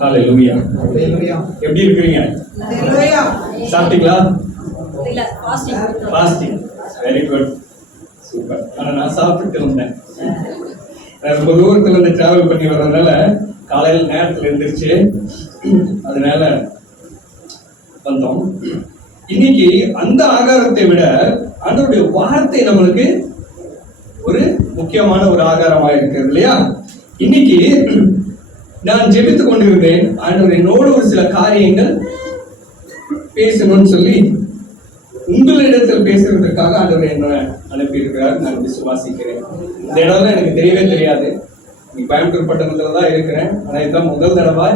ஹalleluya. எப்படி இருக்கீங்க? சாப்பிட்டீங்களா? இல்ல, ஃபாஸ்டிங். Very good, super. ஆனா நான் சாப்பிட்டு வந்தேன். ரொம்ப தூரத்துல இருந்து டிராவல் பண்ணி வர்றதுனால காலையில் நேரத்துல எழுந்திரிச்சு அதனால வந்தோம். இன்னைக்கு அந்த ஆகாரத்தை விட ஆண்டவருடைய வார்த்தை நம்மளுக்கு ஒரு முக்கியமான ஒரு ஆகாரமா இருக்கிறது இல்லையா? இன்னைக்கு நான் ஜெபித்துக் கொண்டிருந்தேன். ஆண்டவர் என்னோடு ஒரு சில காரியங்கள் பேசணும்னு சொல்லி உங்களிடத்தில் பேசுறதுக்காக ஆண்டவர் என்ன அனுப்பியிருக்கிறார். நான் விசுவாசிக்கிறேன். இந்த இடம்லாம் எனக்கு தெரியவே தெரியாது. கோயம்புத்தூர் பட்டணத்துல தான் இருக்கிறேன். ஆனா இதுதான் முதல் தடவை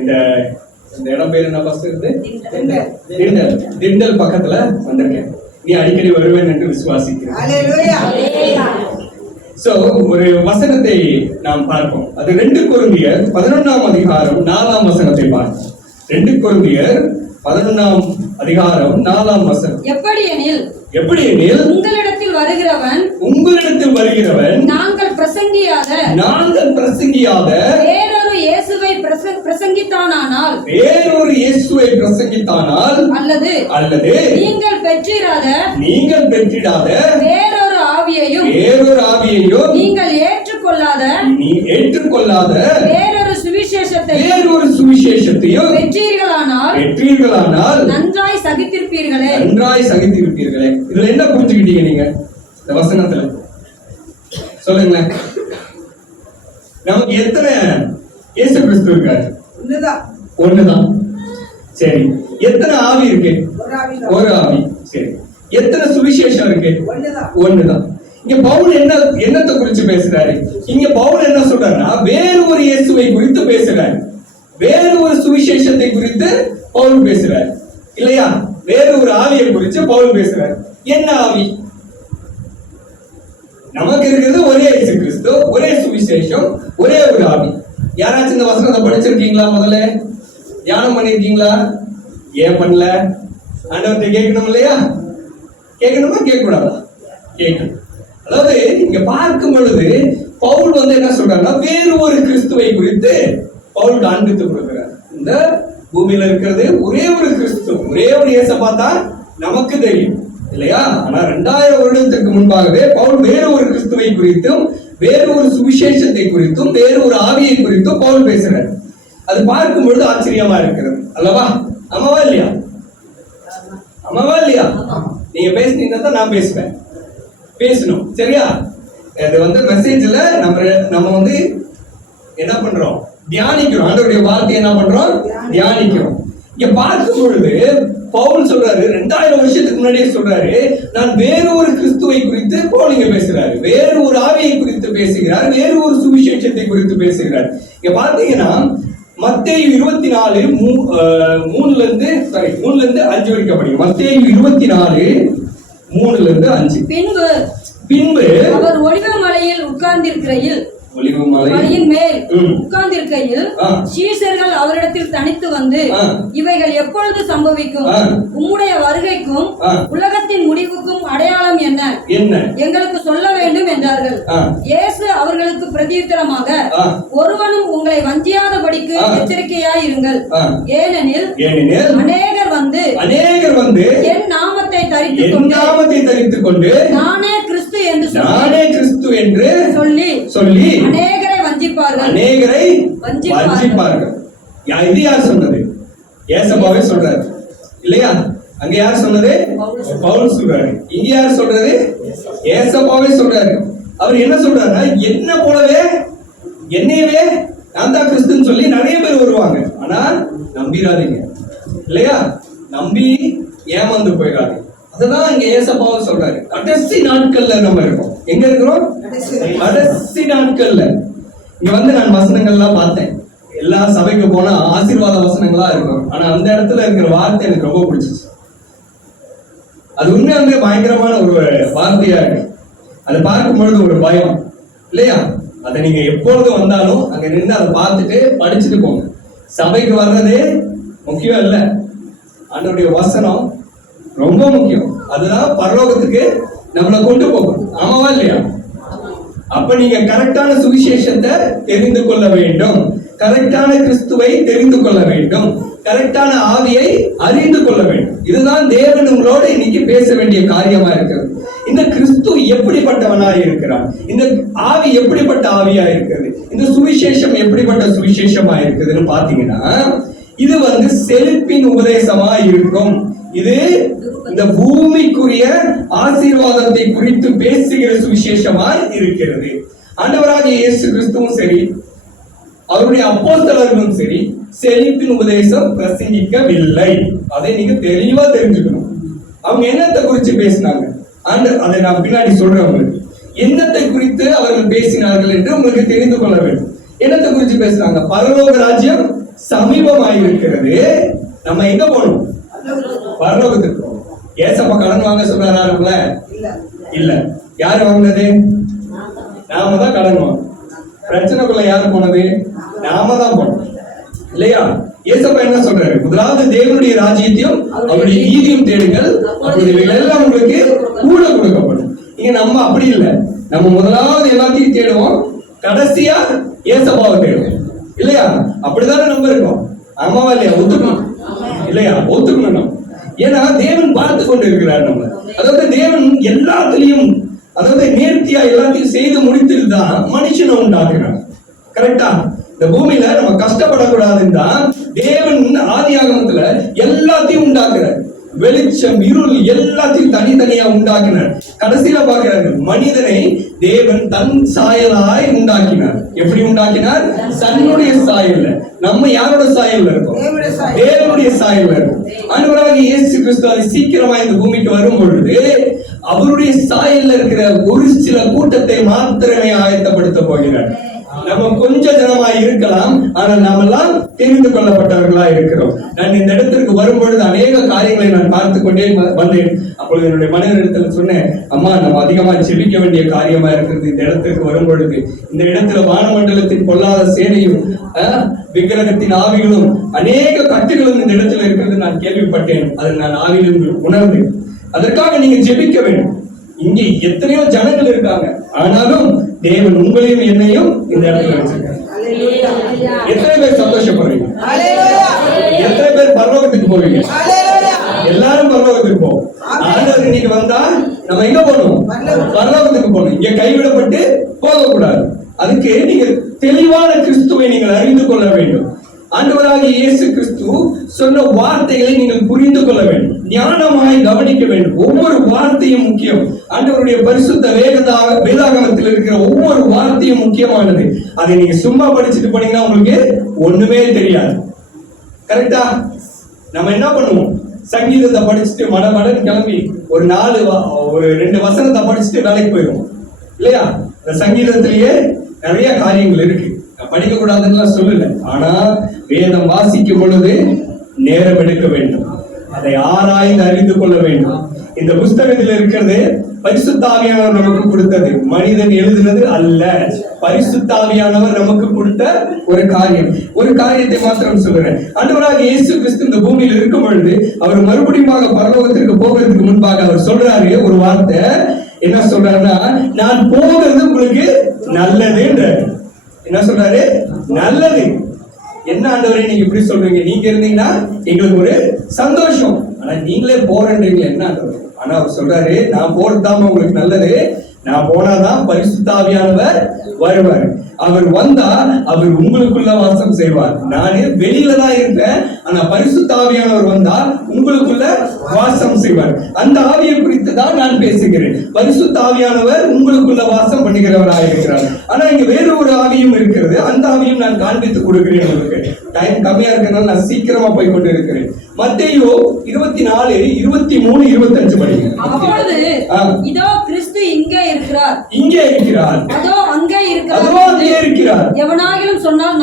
இந்த இடம் பேர் என்ன பஸ் இருந்து திண்டல் பக்கத்துல வந்திருக்கேன். நீ அடிக்கடி வருவேன் என்று விசுவாசிக்கிறேன். சோ ஒரு வசனத்தை நாம் பார்ப்போம். அது 2 கொரிந்தியர் 11ஆம் அதிகாரம் 4ஆம் வசனத்தை பார்ப்போம். 2 கொரிந்தியர் 11ஆம் அதிகாரம் 4ஆம் வசனம். எப்படியெனில் உங்களிடத்தில் வருகிறவன் நாங்கள் பிரசங்கியாத வேறொரு இயேசுவை பிரசங்கித்தானால் அல்லது நீங்கள் பெற்றிடாத வேறொரு ஆவியையும் நீங்கள் ஏற்றுக்கொள்ளாத வேறொரு சுவிசேஷத்தையும் பெற்றீர்களானால் நன்றாய் சகித்திருப்பீர்களே. இதுல என்ன புரிஞ்சுக்கிட்டீங்க நீங்க இந்த வசனத்துல? சொல்லுங்களேன். நமக்கு எத்தனை இயேசு கிறிஸ்து இருக்காரு? ஒண்ணுதான். சரி, எத்தனை ஆவி இருக்கு? ஒரு ஆவி. சரி, எத்தனை சுவிசேஷம் இருக்கு? ஒண்ணுதான். இங்க பவுல் என்னத்தை குறிச்சு பேசுறாரு? இங்க பவுல் என்ன சொல்றாருன்னா வேறு ஒரு இயேசுவை குறித்து பேசுறாரு. வேறு ஒரு சுவிசேஷத்தை குறித்து பவுல் பேசுறாரு இல்லையா? வேறு ஒரு ஆவியை குறித்து பவுல் பேசுறாரு. என்ன ஆவி? நமக்கு இருக்கிறது ஒரே இயேசு கிறிஸ்து, ஒரே சுவிசேஷம், ஒரே ஒரு ஆவி. யாராச்சும் இந்த வசனத்தை படிச்சிருக்கீங்களா? முதல்ல தியானம் பண்ணிருக்கீங்களா? ஏன் பண்ணல? ஆண்டவர்கிட்ட கேட்கணும் இல்லையா? கேட்கணுமா கேட்க கூடாதா? கேட்கணும். அதாவது இங்க பார்க்கும் பொழுது பவுல் என்ன சொல்றாருன்னா வேறு ஒரு கிறிஸ்துவை குறித்து பவுல் காண்பித்து கொடுக்கிறார். இந்த பூமியில இருக்கிறது ஒரே ஒரு கிறிஸ்து, ஒரே ஒரு இயேசப்பா தான் நமக்கு தெரியும் இல்லையா? ஆனா 2000 வருடத்திற்கு முன்பாகவே பவுல் வேறு ஒரு கிறிஸ்துவை குறித்தும் வேறு ஒரு சுவிசேஷத்தை குறித்தும் வேறு ஒரு ஆவியை குறித்தும் பவுல் பேசுறார். அது பார்க்கும் பொழுது ஆச்சரியமா இருக்கிறது அல்லவா? ஆமாவா இல்லையா? ஆமாவா இல்லையா? நீங்க பேசுனீங்கன்னா தான் நான் பேசுவேன். பேசணும், சரியா? அது மெசேஜ்ல நம்ம என்ன பண்றோம்? தியானிக்கிறோம். ஆண்டவருடைய வார்த்தையை என்ன பண்றோம்? தியானிக்கிறோம். இங்க பார்க்கும் பொழுது பவுல் சொல்றாரு, 2000 வருஷத்துக்கு முன்னாடியே சொல்றாரு, நான் வேறு ஒரு கிறிஸ்துவை குறித்து பவுல் இங்க பேசுறாரு. வேறு ஒரு ஆவியை குறித்து பேசுகிறார். வேறு ஒரு சுவிசேஷத்தை குறித்து பேசுகிறார். இங்க பாத்தீங்கன்னா மத்தேயு 24 3ல இருந்து 5 வரைக்கும் படிங்க. மத்தேயு 24 3ல இருந்து 5. பின்பு அவர் ஒலிவ மலையில் உட்கார்ந்திருக்கையில் மலையின் மேல் உட்கார்ந்திருக்கையில் சீஷர்கள் அவரிடத்தில் தனித்து வந்து இவைகள் எப்பொழுது சம்பவிக்கும்? உம்முடைய வருகைக்கும் உலகத்தின் முடிவுக்கும் அடையாளம் என்ன? எங்களுக்கு சொல்ல வேண்டும் என்றார்கள். இயேசு அவர்களுக்கு பிரதியுத்தரமாக, ஒருவனும் உங்களை வஞ்சியாதபடிக்கு எச்சரிக்கையாய் இருங்கள். ஏனெனில் அநேகர் வந்து என் நாமத்தை தரித்துக் கொண்டு நானே கிறிஸ்து என்று சொல்லி அநேகரை வஞ்சிப்பார்கள். இது யார் சொன்னது? ஏசப்பாவே சொல்றாரு இல்லையா? அங்க யார் சொன்னது? பவுல் சொல்றாரு. இங்க யார் சொல்றது? ஏசப்பாவே சொல்றாரு. அவர் என்ன சொல்றாருன்னா, என்ன போலவே என்னையவே நான் தான் கிறிஸ்துன்னு சொல்லி நிறைய பேர் வருவாங்க. ஆனா நம்பிராதீங்க இல்லையா? நம்பி ஏமாந்து போயிடாதீங்க. அதுதான் இங்க ஏசப்பாவும் சொல்றாரு. கடைசி நாட்கள்ல நம்ம இருக்கோம். எங்க இருக்கிறோம்? கடைசி நாட்கள்ல. இங்க நான் வசனங்கள்லாம் பார்த்தேன். எல்லா சபைக்கு போனா ஆசீர்வாத வசனங்களா இருக்கும். ஆனா அந்த இடத்துல இருக்கிற வார்த்தை எனக்கு ரொம்ப பிடிச்சிச்சு. அது உண்மையாவே பயங்கரமான ஒரு வார்த்தையா இருக்கு. அதை பார்க்கும் பொழுது ஒரு பயம் இல்லையா? அதை நீங்க எப்பொழுது வந்தாலும் அங்க நின்று அதை பார்த்துட்டு படிச்சுட்டு போங்க. சபைக்கு வர்றதே முக்கியம் இல்ல, ஆண்டவருடைய வசனம் ரொம்ப முக்கியம். அதுதான் பரலோகத்துக்கு நம்மளை கொண்டு போகும். ஆமாவா இல்லையா? அப்ப நீங்க கரெக்டான சுவிசேஷத்தை தெரிந்து கொள்ள வேண்டும். கரெக்டான கிறிஸ்துவை தெரிந்து கொள்ள வேண்டும், கரெக்டான ஆவியை அறிந்து கொள்ள வேண்டும். இதுதான் தேவன் உங்களோடு இன்னைக்கு பேச வேண்டிய காரியமா இருக்கிறது. இந்த கிறிஸ்து எப்படிப்பட்டவனாய் இருக்கிறான், இந்த ஆவி எப்படிப்பட்ட ஆவியா இருக்கிறது, இந்த சுவிசேஷம் எப்படிப்பட்ட சுவிசேஷமா இருக்குதுன்னு பாத்தீங்கன்னா, இது செழிப்பின் உபதேசமா இருக்கும். இது இந்த பூமிக்குரிய ஆசீர்வாதத்தை குறித்து பேசுகிற சுவிசேஷமாய் இருக்கிறது. ஆண்டவராகிய இயேசு கிறிஸ்துவும் சரி, அவருடைய அப்போஸ்தலர்களும் சரி, செழிப்பின் உபதேசம் பிரசங்கிக்கவில்லை. அதை நீங்க தெளிவா தெரிஞ்சுக்கணும். அவங்க என்னத்தை குறித்து பேசினாங்க, அதை நான் பின்னாடி சொல்றேன் உங்களுக்கு. என்னத்தை குறித்து அவர்கள் பேசினார்கள் என்று உங்களுக்கு தெரிந்து கொள்ள வேண்டும். என்னத்தை குறித்து பேசுறாங்க? பரலோக ராஜ்யம் சமீபமாயிருக்கிறது. நம்ம எங்க போகணும்? பரலோகத்துக்கு போகணும். ஏசப்பா கடன் வாங்க சொல்றாரா நம்மள? இல்ல. யாரு வாங்கினது? நாம தான் கடன் வாங்க. பிரச்சனைக்குள்ள யாரு போனது? நாம தான் போனோம் இல்லையா? ஏசப்பா என்ன சொல்றாரு? முதலாவது தேவனுடைய ராஜ்யத்தையும் அவருடைய நீதியும் தேடுங்கள், எல்லாம் உங்களுக்கு கூட கொடுக்கப்படும். இங்க நம்ம அப்படி இல்லை. நம்ம முதலாவது எல்லாத்தையும் தேடுவோம், கடைசியா ஏசப்பாவை தேடுவோம் இல்லையா? அப்படிதானே நம்ம இருக்கோம். ஆமாவா இல்லையா? ஒத்துக்கணும் இல்லையா? ஒத்துக்கணும். ஏன்னா தேவன் பார்த்து கொண்டு இருக்கிறார் நம்ம. அதாவது தேவன் எல்லாத்திலையும், அதாவது நேர்த்தியா எல்லாத்தையும் செய்து முடித்துட்டு தான் மனுஷனை உண்டாக்குறார். கரெக்டா? இந்த பூமியில நம்ம கஷ்டப்படக்கூடாதுன்னு தான் தேவன் ஆதி ஆகமத்துல எல்லாத்தையும் உண்டாக்குறார். வெளிச்சம், இருள் எல்லாத்தையும் தனித்தனியா உண்டாக்கினார். கடைசியில பார்க்கிறாரு, மனிதனை தேவன் தன் சாயலாய் உண்டாக்கினார். எப்படி உண்டாக்கினார்? தன்னுடைய சாயல்ல. நம்ம யாரோட சாயல்ல இருக்கோம்? தேவனுடைய சாயல்ல இருக்கும். ஆண்டவராகிய இயேசு கிறிஸ்து சீக்கிரமா இந்த பூமிக்கு வரும் பொழுது அவருடைய சாயல்ல இருக்கிற ஒரு சில கூட்டத்தை மாத்திரமே ஆயத்தப்படுத்த போகிறார். நம்ம கொஞ்ச ஜனமாய் இருக்கலாம், ஆனால் நாம் எல்லாம் தெரிந்து கொள்ளப்பட்டவர்களா இருக்கிறோம். நான் இந்த இடத்திற்கு வரும்பொழுது அநேக காரியங்களை நான் பார்த்து கொண்டே வந்தேன். அப்பொழுது என்னுடைய மனிதனிடத்துல சொன்னேன், அம்மா நம்ம அதிகமா செபிக்க வேண்டிய காரியமா இருக்கிறது. இந்த இடத்திற்கு வரும்பொழுது இந்த இடத்துல வானமண்டலத்தின் பொல்லாத சேனையும் விக்கிரகத்தின் ஆவிகளும் அநேக கட்டுகளும் இந்த இடத்துல இருக்கிறது நான் கேள்விப்பட்டேன். அதை நான் ஆவியிலும் உணர்ந்தேன். அதற்காக நீங்க ஜெபிக்க வேண்டும். இங்கே எத்தனையோ ஜனங்கள் இருக்காங்க, ஆனாலும் தேவன் உங்களையும் என்னையும் இந்த இடத்துல வச்சிருக்காங்க. எத்தனை பேர் சந்தோஷப்படுறீங்க? எத்தனை பேர் பரலோகத்துக்கு போவீங்க? எல்லாரும் பரலோகத்துக்கு போவோம். ஆண்டவர் இன்னைக்கு வந்தா நம்ம எங்க போகணும்? பரலோகத்துக்கு போகணும். இங்க கைவிடப்பட்டு போக கூடாது. அதுக்கு நீங்க தெளிவான கிறிஸ்துவை நீங்கள் அறிந்து கொள்ள வேண்டும். ஆண்டவராகிய இயேசு கிறிஸ்து சொன்ன வார்த்தைகளை நீங்கள் புரிந்து கொள்ள வேண்டும், ஞானமாய் கவனிக்க வேண்டும். ஒவ்வொரு வார்த்தையும் முக்கியம். ஆண்டவருடைய பரிசுத்த வேதாகமத்தில் இருக்கிற ஒவ்வொரு வார்த்தையும் முக்கியமானது. அதை நீங்க சும்மா படிச்சுட்டு போனீங்கன்னா உங்களுக்கு ஒண்ணுமே தெரியாது. கரெக்டா? நம்ம என்ன பண்ணுவோம்? சங்கீதத்தை படிச்சுட்டு மடமடன்னு கிளம்பி ஒரு 2 வசனத்தை படிச்சுட்டு வேலைக்கு போயிடுவோம் இல்லையா? இந்த சங்கீதத்திலேயே நிறைய காரியங்கள் இருக்கு. படிக்க கூடாதுன்னு சொல்லல, ஆனா வேதம் வாசிக்கும் பொழுது நேரம் எடுக்க வேண்டும், அதை ஆராய்ந்து அறிந்து கொள்ள வேண்டும். இந்த புஸ்தகத்தில் இருக்கிறது பரிசுத்த ஆவியானவர் நமக்கு கொடுத்தது, மனிதன் எழுதுனது அல்ல. பரிசுத்த ஆவியானவர் நமக்கு கொடுத்த ஒரு காரியத்தை மாத்திரம் சொல்றேன். ஆண்டவராகிய இயேசு கிறிஸ்து இந்த பூமியில் இருக்கும் பொழுது அவர் மறுபடியும் பரலோகத்திற்கு போகிறதுக்கு முன்பாக அவர் சொல்றாரு ஒரு வார்த்தை. என்ன சொல்றாருன்னா, நான் போகிறது உங்களுக்கு நல்லது. என்ன சொல்றாரு? நல்லது. என்ன ஆண்டவரே நீங்க இப்படி சொல்றீங்க? நீங்க இருந்தீங்கன்னா எங்களுக்கு ஒரு சந்தோஷம், ஆனா நீங்களே போறீங்களா? என்ன ஆண்டவரே? ஆனா அவர் சொல்றாரு, நான் போறதுதான் உங்களுக்கு நல்லது. நான் போனாதான் பரிசுத்த ஆவியானவர் வருவார். அவர் வந்தா அவர் உங்களுக்குள்ள வாசம் செய்வார். நானே வெளியில தான் இருப்பேன், ஆனா பரிசுத்த ஆவியானவர் வந்தா உங்களுக்குள்ள வாசம் செய்வார். அந்த ஆவியை குறித்து தான் நான் பேசுகிறேன். பரிசுத்த ஆவியானவர் உங்களுக்குள்ள வாசம் பண்ணுகிறவராக இருக்கிறார். ஆனா இங்க வேறு ஒரு ஆவியும் இருக்கிறது. அந்த ஆவியும் நான் காண்பித்து கொடுக்கிறேன். உங்களுக்கு டைம் கம்மியா இருக்கிறதுனால நான் சீக்கிரமா போய் கொண்டு இருக்கிறேன். மத்தேயு 24, 23, 25 படிங்க. அப்பொழுது இதோ கிறிஸ்து இங்கே இருக்கிறார், அதோ அங்கே இருக்கிறார். எவனாகிலும் சொன்னால்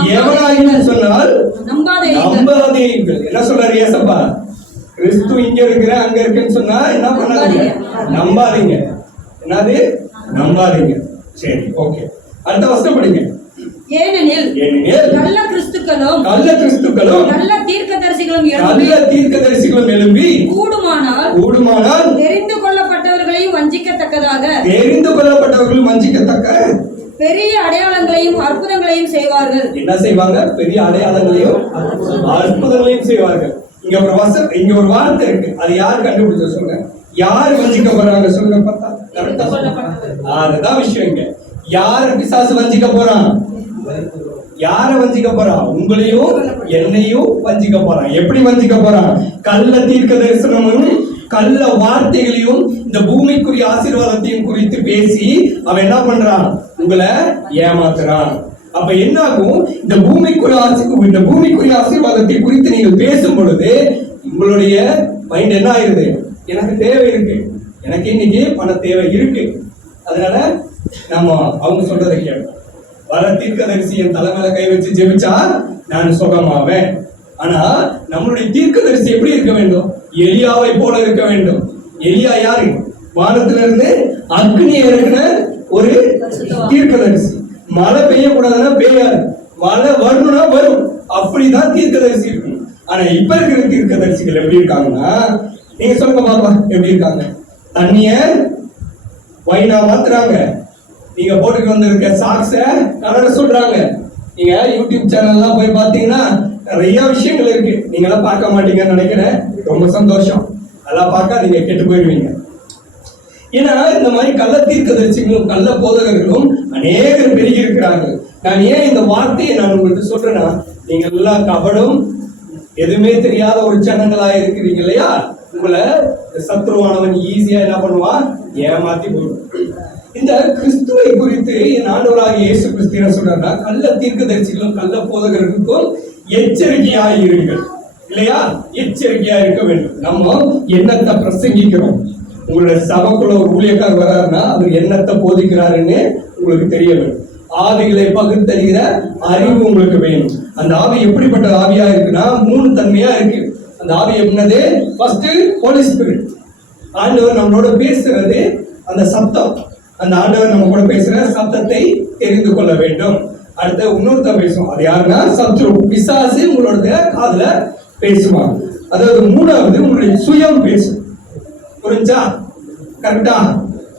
நம்பாதேயுங்கள். என்ன சொல்றாரு ஏசப்பா? கிறிஸ்து இங்க இருக்கிற அங்க இருக்குன்னு சொன்னா என்ன பண்ணாதீங்க? நம்பாதீங்க. என்னது? நம்பாதீங்க. சரி, ஓகே. அடுத்த வசனம் படிங்க. ஏனெனில் நல்ல கிறிஸ்துக்களும் நல்ல தீர்க்கதரிசிகளும் எழும்பி கூடுமானால் தெரிந்து கொள்ளப்பட்டவர்களையும் வஞ்சிக்கத்தக்க பெரிய அடையாளங்களையும் அற்புதங்களையும் அடையாளங்களையும் செய்வார்கள். என்ன செய்வாங்க? பெரிய அடையாளங்களையும் அற்புதங்களையும் செய்வார்கள். இங்க ஒரு வார்த்தை இருக்கு, அது யார் கண்டுபிடிச்ச சொல்லுங்க? யார் வஞ்சிக்கப்படுறாங்க சொல்லுங்க பார்த்தா? அதுதான் விஷயம். இங்க யார பிசாசு வஞ்சிக்க போறான்? யார வஞ்சிக்க போறான்? உங்களையும் என்னையும் வஞ்சிக்க போறான். எப்படி வஞ்சிக்க போறான்? கள்ள தீர்க்க தரிசனமும் கள்ள வார்த்தைகளையும் இந்த பூமிக்குரிய ஆசீர்வாதத்தையும் குறித்து பேசி அவன் என்ன பண்றான்? உங்களை ஏமாத்துறான். அப்ப என்ன ஆகும்? இந்த பூமிக்குரிய ஆசீர்வாதத்தை குறித்து நீங்கள் பேசும் பொழுது உங்களுடைய மைண்ட் என்ன ஆயிருது? எனக்கு தேவை இருக்கு, எனக்கு இன்னைக்கு பண தேவை இருக்கு, அதனால நம்ம அவங்க சொல்றதை கேட்போம். வர தீர்க்கதரிசி என் தலைமையில கை வச்சு ஜெபிச்சா நான் சுகமாவேன். ஆனா நம்மளுடைய தீர்க்கதரிசி எப்படி இருக்க வேண்டும்? எலியாவை போல இருக்க வேண்டும். எலியா யாரு? வானத்திலிருந்து அக்னியை இறக்குன ஒரு தீர்க்கதரிசி. மழை பெய்யக்கூடாதுன்னா பெய்யாது, மழை வரணும்னா வரும். அப்படிதான் தீர்க்கதரிசி இருக்கும். ஆனா இப்ப இருக்கிற தீர்க்கதரிசிகள் எப்படி இருக்காங்கன்னா, நீங்க சொல்லுங்க பாப்பா, எப்படி இருக்காங்க? தண்ணிய வைனா மாத்துறாங்க. நீங்க போட்டுட்டு வந்திருக்க சாக்ஸ கலர சொல்றாங்க. நீங்க யூடியூப் சேனல்லாம் போய் பாத்தீங்கன்னா நிறைய விஷயங்கள் இருக்கு. நீங்க எல்லாம் பார்க்க மாட்டீங்கன்னு நினைக்கிறேன். ரொம்ப சந்தோஷம். அதெல்லாம் பார்க்க நீங்க கெட்டு போயிருவீங்க. ஏன்னா இந்த மாதிரி கள்ள தீர்க்கதரிசிகளும் கள்ள போதகர்களும் அநேகர் பெருகி இருக்கிறாங்க. நான் ஏன் இந்த வார்த்தையை நான் உங்களுக்கு சொல்றேன்னா, நீங்க எல்லாம் கபடும் எதுவுமே தெரியாத ஒரு ஜனங்களா இருக்கிறீங்க இல்லையா? உங்களை சத்ருவானவன் ஈஸியா என்ன பண்ணுவான்? ஏமாத்தி போடும். இந்த கிறிஸ்துவை குறித்து என் ஆண்டவராகிய இயேசு கிறிஸ்து என்ன சொல்றாருன்னா, கள்ள தீர்க்கதரிசிகளும் கள்ள போதகர்களுக்கும் எச்சரிக்கையாய் இருங்கள் இல்லையா? எச்சரிக்கையா இருக்க வேண்டும். நம்ம என்னத்தை பிரசங்கிக்கிறோம்? உங்களுடைய சபைக்குள்ள ஒரு ஊழியக்கார் வர்றாருன்னா அவர் என்னத்தை போதிக்கிறாருன்னு உங்களுக்கு தெரிய வேண்டும். ஆவிகளை பகுத்தறிகிற அறிவு உங்களுக்கு வேணும். அந்த ஆவி எப்படிப்பட்ட ஆவியா இருக்குன்னா 3 தன்மையா இருக்கு. அந்த ஆவி என்னது? First holy spirit. ஆண்டவர் நம்மளோட பேசுறது அந்த சத்தம். அந்த ஆண்டவர் நம்ம கூட பேசுற சத்தத்தை தெரிந்து கொள்ள வேண்டும். அடுத்த இன்னொருத்த பேசும். அது யாருன்னா சத்ரு, பிசாசு உங்களோட காதுல பேசுவாங்க. அதாவது 3வது உங்களுடைய சுயம் பேசும். புரிஞ்சா? கரெக்டா?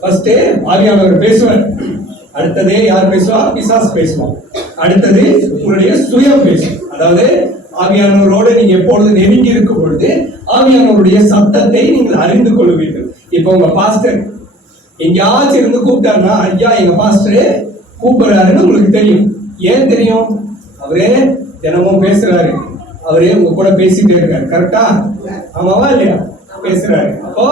ஃபர்ஸ்ட் ஆவியானவர் பேசுவார். அடுத்தது யார் பேசுவா? பிசாசு பேசுவான். அடுத்தது உங்களுடைய சுயம் பேசும். அதாவது ஆவியானவரோடு நீங்க எப்பொழுது நெருங்கி இருக்கும் பொழுது ஆவியானவருடைய சத்தத்தை நீங்கள் அறிந்து கொள்வீர்கள். இப்போ உங்க பாஸ்டர் எங்கேயாச்சும் இருந்து கூப்பிட்டாருன்னா, ஐயா எங்க பாஸ்டர் கூப்பிடுறாருன்னு உங்களுக்கு தெரியும். ஏன் தெரியும்? அவரே தினமும் பேசுறாரு, அவரே உங்க கூட பேசிட்டே இருக்காரு. கரெக்டா? ஆமாவா இல்லையா? பேசுறாரு. அப்போ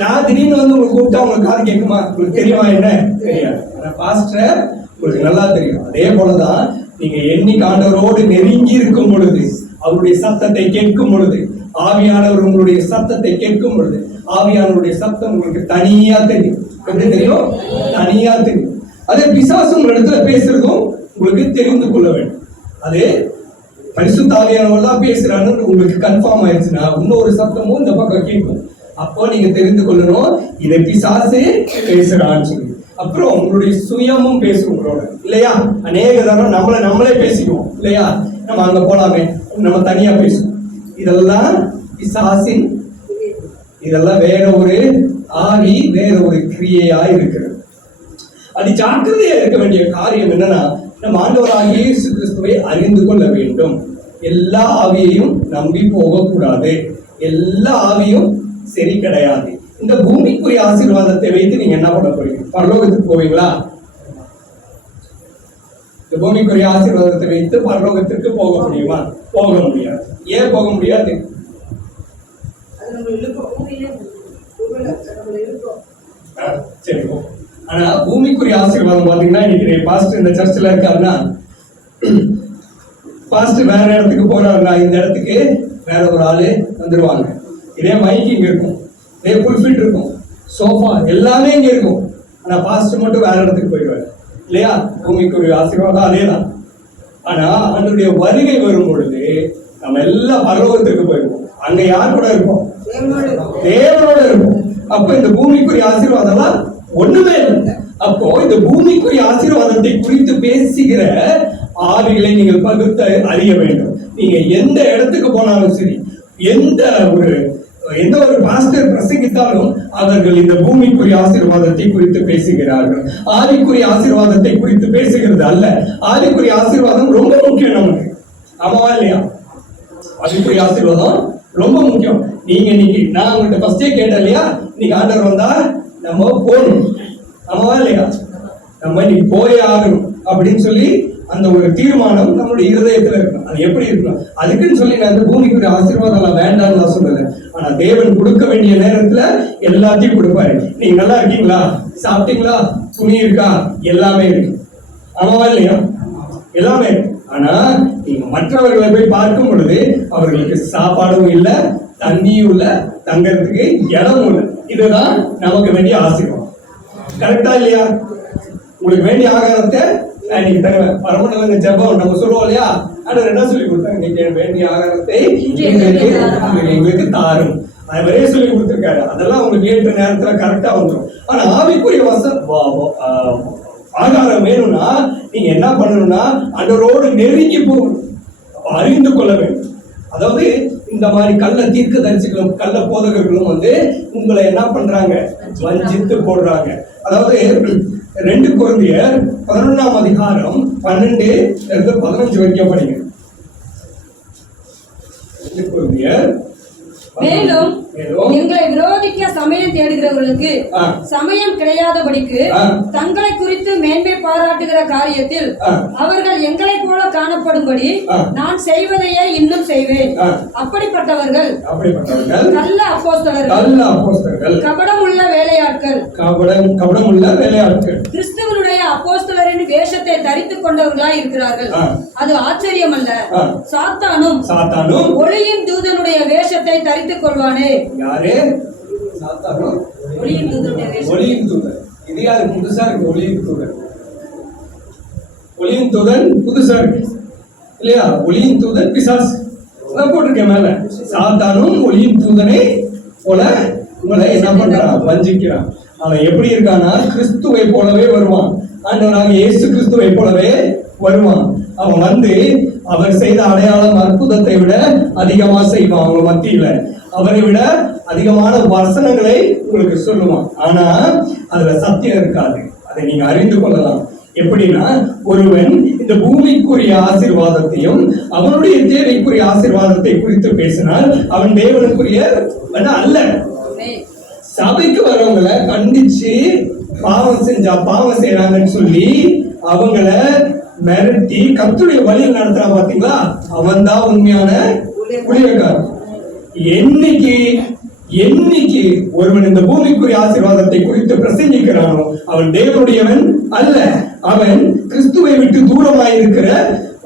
நான் திடீர்னு வந்து உங்களுக்கு கூப்பிட்டா உங்களுக்கு காது கேட்குமா? உங்களுக்கு தெரியுமா? என்ன தெரியாது. ஆனா பாஸ்டர் உங்களுக்கு நல்லா தெரியும். அதே போலதான் நீங்க என்னைக்கு ஆண்டவரோடு நெருங்கி இருக்கும் பொழுது, அவருடைய சத்தத்தை கேட்கும் பொழுது, ஆவியானவர் உங்களுடைய சத்தத்தை கேட்கும் பொழுது, ஆவியானவருடைய சத்தம் உங்களுக்கு தனியா தெரியும். எப்படி தெரியும்? தனியா தெரியும். அதே பிசாசு உங்க இடத்துல பேசுறதும் உங்களுக்கு தெரிந்து கொள்ள வேண்டும். அது பரிசுத்த ஆவியானவர் தான் பேசுறான்னு உங்களுக்கு கன்ஃபார்ம் ஆயிடுச்சுன்னா இன்னொரு சத்தமும் இந்த பக்கம் கேட்கும். அப்போ நீங்க தெரிந்து கொள்ளணும், இதை பிசாசு பேசுறான்னு சொல்லி. அப்புறம் உங்களுடைய சுயமும் பேசும் உங்களோட இல்லையா? அநேக தரம் நம்மளே பேசிக்குவோம் இல்லையா? நம்ம அங்க போலாமே, நம்ம தனியா பேசுவோம். இதெல்லாம் பிசாசின், இதெல்லாம் வேற ஒரு ஆவி, வேற ஒரு கிரியையா இருக்கிறது. அது ஜாக்கிரதையா இருக்க வேண்டிய காரியம் என்னன்னா, நம்ம ஆண்டவராகிய இயேசு கிறிஸ்துவை அறிந்து கொள்ள வேண்டும். எல்லா ஆவியையும் நம்பி போகக்கூடாது. எல்லா ஆவியும் சரி கிடையாது. இந்த பூமிக்குரிய ஆசீர்வாதத்தை வைத்து நீங்க என்ன பண்ண போறீங்க? பரலோகத்துக்கு போவீங்களா? இந்த பூமிக்குரிய ஆசீர்வாதத்தை வைத்து பரலோகத்திற்கு போக முடியுமா? போக முடியாது. ஏன் போக முடியாது? சரி. ஆனா பூமிக்குரிய ஆசீர்வாதம் பாத்தீங்கன்னா, இன்னைக்கு பாஸ்டர் இந்த சர்ச்சில் இருக்காருன்னா, பாஸ்டர் வேற இடத்துக்கு போறாருன்னா, இந்த இடத்துக்கு வேற ஒரு ஆளு வந்துருவாங்க. இதே மைக் இங்க இருக்கும், இதே புல்ஃபிட் இருக்கும், சோஃபா எல்லாமே இங்க இருக்கும். ஆனா பாஸ்டர் மட்டும் வேற இடத்துக்கு போயிடுவாரு இல்லையா? பூமிக்குரிய ஆசீர்வாதம் அதேதான். ஆனா அவனுடைய வருகை வரும் பொழுது நம்ம எல்லாம் பரலோகத்திற்கு போயிருவோம். அங்க யார் கூட இருப்போம்? தேவனோட இருப்போம். அப்ப இந்த பூமிக்குரிய ஆசீர்வாதம்லாம் ஒண்ணுமே இல்லை. அப்போ இந்த பூமிக்குரிய ஆசீர்வாதத்தை குறித்து பேசுகிற ஆவிகளை நீங்கள் பகுத்து அறிய வேண்டும். நீங்க எந்த இடத்துக்கு போனாலும் சரி, எந்த ஒரு எந்த ஒரு பாஸ்டர் பிரசங்கித்தாலும் அவர்கள் இந்த பூமிக்குரிய ஆசீர்வாதத்தை குறித்து பேசுகிறார்கள். ஆவிக்குரிய ஆசீர்வாதத்தை குறித்து பேசுகிறது அல்ல. ஆவிக்குரிய ஆசீர்வாதம் ரொம்ப முக்கியம் நமக்கு. ஆமாவா இல்லையா? ஆவிக்குரிய ஆசீர்வாதம் ரொம்ப முக்கியம். நீங்க இன்னைக்கு நான் உங்கள்கிட்ட ஃபர்ஸ்டே கேட்டேன் இல்லையா, இன்னைக்கு ஆண்டவர் வந்தா நம்ம போகணும். ஆமாவா இல்லையா? நம்ம இன்னைக்கு போயே ஆகணும் அப்படின்னு சொல்லி அந்த ஒரு தீர்மானம் நம்மளுடைய இருதயத்துல இருக்கணும். அது எப்படி இருக்கணும்? அதுக்குன்னு சொல்லி நான் இந்த பூமிக்குரிய ஆசீர்வாதம் எல்லாம் வேண்டாம்னு நான் சொல்லல. ஆனா தேவன் கொடுக்க வேண்டிய நேரத்துல எல்லாத்தையும் கொடுப்பாரு. நீங்க நல்லா இருக்கீங்களா? சாப்பிட்டீங்களா? துணி இருக்கா? எல்லாமே இருக்கு. ஆமாவா இல்லையா? எல்லாமே இருக்கு. ஆனா நீங்க மற்றவர்களை போய் பார்க்கும் பொழுது அவர்களுக்கு சாப்பாடும் இல்ல, தண்ணியும் இல்ல, தங்கறதுக்கு இடமும் இல்லை. இதுதான் நமக்கு வேண்டிய ஆசீர்வாதம். கரெக்டா இல்லையா? உங்களுக்கு வேண்டிய ஆகாரத்தை நீங்க தருவேன். பரமண்டலங்க ஜெபம் நம்ம சொல்லுவோம் இல்லையா? ஆனா என்ன சொல்லி கொடுத்தாங்க? நீங்க வேண்டிய ஆகாரத்தை எங்களுக்கு தாரும். அவரே சொல்லி கொடுத்திருக்காரு. அதெல்லாம் உங்களுக்கு ஏற்ற நேரத்துல கரெக்டா வந்துடும். ஆனா ஆவிக்குரிய ஆகாரம் வேணும்னா நீங்க என்ன பண்ணணும்னா ஆண்டவரோடு நெருங்கி போகணும், அறிந்து கொள்ள வேண்டும். அதாவது இந்த மாதிரி கள்ள தீர்க்கதரிசிகளும் கள்ள போதகர்களும் உங்களை என்ன பண்றாங்க? வஞ்சித்து போடுறாங்க. அதாவது 2 கொரிந்தியர் 11ஆம் அதிகாரம் 12-15 வரைக்கும் படிங்க. 2 கொரிந்தியர். மேலும் எங்களை விரோதிக்க சமயம் தேடுகிறவர்களுக்கு சமயம் கிடையாதபடிக்கு தங்களை குறித்து மேன்மை பாராட்டுகிற காரியத்தில் அவர்கள் எங்களை போல காணப்படும்படி நான் செய்வதையே இன்னும் செய்வேன். அப்படிப்பட்டவர்கள் நல்ல அப்போஸ்தலர்கள், கபடமுள்ள வேலையாட்கள், கிறிஸ்துவனுடைய அப்போஸ்தலரின் வேஷத்தை தரித்துக் கொண்டவர்களாய் இருக்கிறார்கள். அது ஆச்சரியமல்ல. சாத்தானும் ஒளியின் தூதனுடைய வேஷத்தை தரித்துக் கொள்வானே. யாரே? சாத்தானும் ஒளியின் தூதனுடைய வேஷம். ஒளியின் தூதன். இது யாரு? புதுசா இருக்கு. ஒளியின் தூதன். ஒளியின் தூதன் புதுசா இருக்கு இல்லையா? ஒளியின் தூதன் பிசாசு போட்டிருக்கேன் மேல. சாத்தானும் ஒளியின் தூதனை போல உங்களை என்ன பண்றான்? வஞ்சிக்கிறான். அவன் எப்படி இருக்கான்னா கிறிஸ்துவை போலவே வருவான். ஆண்டவராக இயேசு கிறிஸ்துவை போலவே வருவான். அவன் அவர் செய்த அடையாளம் அற்புதத்தை விட அதிகமா செய்வான். அவங்க மத்தியில அவரை விட அதிகமான வசனங்களை உங்களுக்கு சொல்லுவான். ஆனா அதுல சத்தியம் இருக்காது. அதை நீங்க அறிந்து கொள்ளலாம். எப்படின்னா ஒருவன் இந்த பூமிக்குரிய ஆசீர்வாதத்தையும் அவனுடைய தேவைக்குரிய ஆசீர்வாதத்தை குறித்து பேசினால் அவன் தேவனுக்குரிய அல்ல. சபைக்கு வரவங்களை கண்டிச்சு பாவம் செய்யறாங்கன்னு சொல்லி அவங்கள மிரட்டி கர்த்தருடைய வழியில் நடத்துறான். பாத்தீங்களா? அவன் தான் உண்மையான ஊழியக்காரன். என்னைக்கு ஒருவன் இந்த பூமிக்குரிய ஆசீர்வாதத்தை குறித்து பிரசங்கிக்கிறானோ அவன் தேவனுடையவன் அல்ல. அவன் கிறிஸ்துவை விட்டு தூரமாயிருக்கிற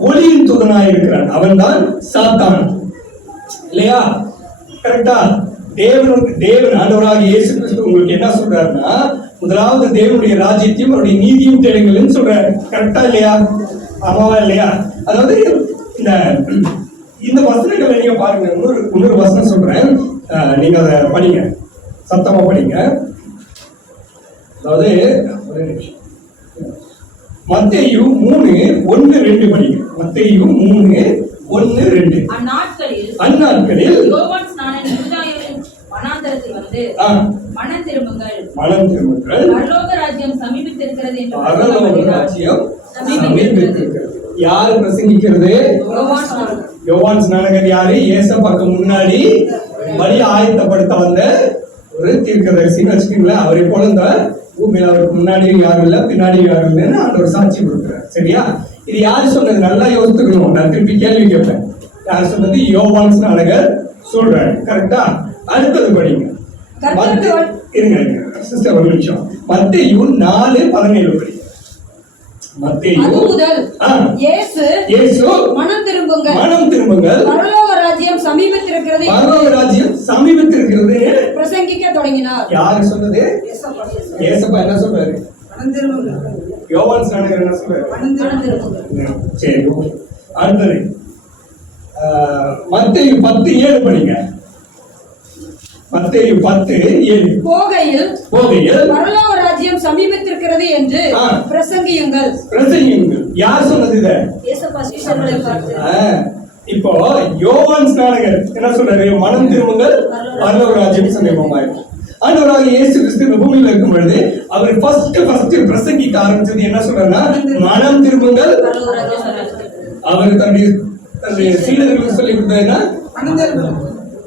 ஒளியின் தூதனாயிருக்கிறான். அவன் தான் சாத்தான். இல்லையா? கரெக்டா? தேவன் ஆண்டவராக இயேசு கிறிஸ்து உங்களுக்கு என்ன சொல்றாருன்னா, முதலாவது தேவனுடைய ராஜ்யத்தையும் அவருடைய நீதியும் தேடுங்கள்னு சொல்றாரு. கரெக்டா இல்லையா? ஆமாவா இல்லையா? அதாவது இந்த வசனங்களை நீங்க பாருங்க. இன்னொரு வசனம் சொல்றேன், நீங்க அதை படிங்க, சத்தமா படிங்க. அதாவது மத்தேயு 3:1-2 படிங்க. மத்தேயு 3:1-2. அந்நாட்களில் வனாந்தரத்தில் வந்து மனம் திரும்புங்கள், பரலோக ராஜ்யம் சமீபித்திருக்கிறது என்று. பரலோக ராஜ்யம் சமீபித்திருக்கிறது. யார் பிரசங்கிக்கிறது? யோவான் ஸ்நானகர். யாரு? இயேசுவுக்கு முன்னாடி வழி ஆயத்தப்படுத்த வந்த ஒரு தீர்க்கதரிசின்னு வச்சுக்கீங்களேன். அவரை போல இந்த பூமியில அவருக்கு முன்னாடியும் யாரும் இல்ல, பின்னாடியும் யாரும் இல்லைன்னு ஆண்டவர் சாட்சி கொடுக்கிறார். சரியா? இது யாரு சொன்னது? நல்லா யோசித்துக்கணும். நான் திருப்பி கேள்வி கேட்பேன். யார் சொன்னது? யோவான் ஸ்நானகர் சொல்றாரு. கரெக்டா? அடுத்தது படிங்க. இருங்க சிஸ்டர், ஒரு நிமிஷம். மத்தேயு 4:17 படிங்க. மனம் திரும்புங்கள், பரலோக ராஜ்யம் சமீபித்திருக்கிறது பிரசங்கிக்க தொடங்கினார். யாரு சொன்னது? இயேசுப்பா என்ன சொல்றாரு? யோவான் ஸ்நானகர் என்ன சொல்றாரு? சரி, அடுத்தது மத்தேயு 10:7 படிங்க. மத்தேயு 10:7. போகையில் பரலோக ராஜ்யம் சமீபித்திருக்கிறது என்று பிரசங்கியுங்கள். யார் சொன்னது? இத இயேசுப்பா சீஷர்களை பார்த்து. இப்போ யோவான் ஸ்நானகர் என்ன சொல்றாரு? மனம் திரும்புங்கள், பரலோக ராஜ்யம் சமீபமாயிருக்கு. ஆண்டவராகிய இயேசு கிறிஸ்து இந்த பூமியில இருக்கும் பொழுது அவர் ஃபர்ஸ்ட் பிரசங்கிக்க ஆரம்பிச்சது என்ன சொல்றாருன்னா, மனம் திரும்புங்கள். அவர் தன்னுடைய சீடர்களுக்கு சொல்லி கொடுத்ததுன்னா,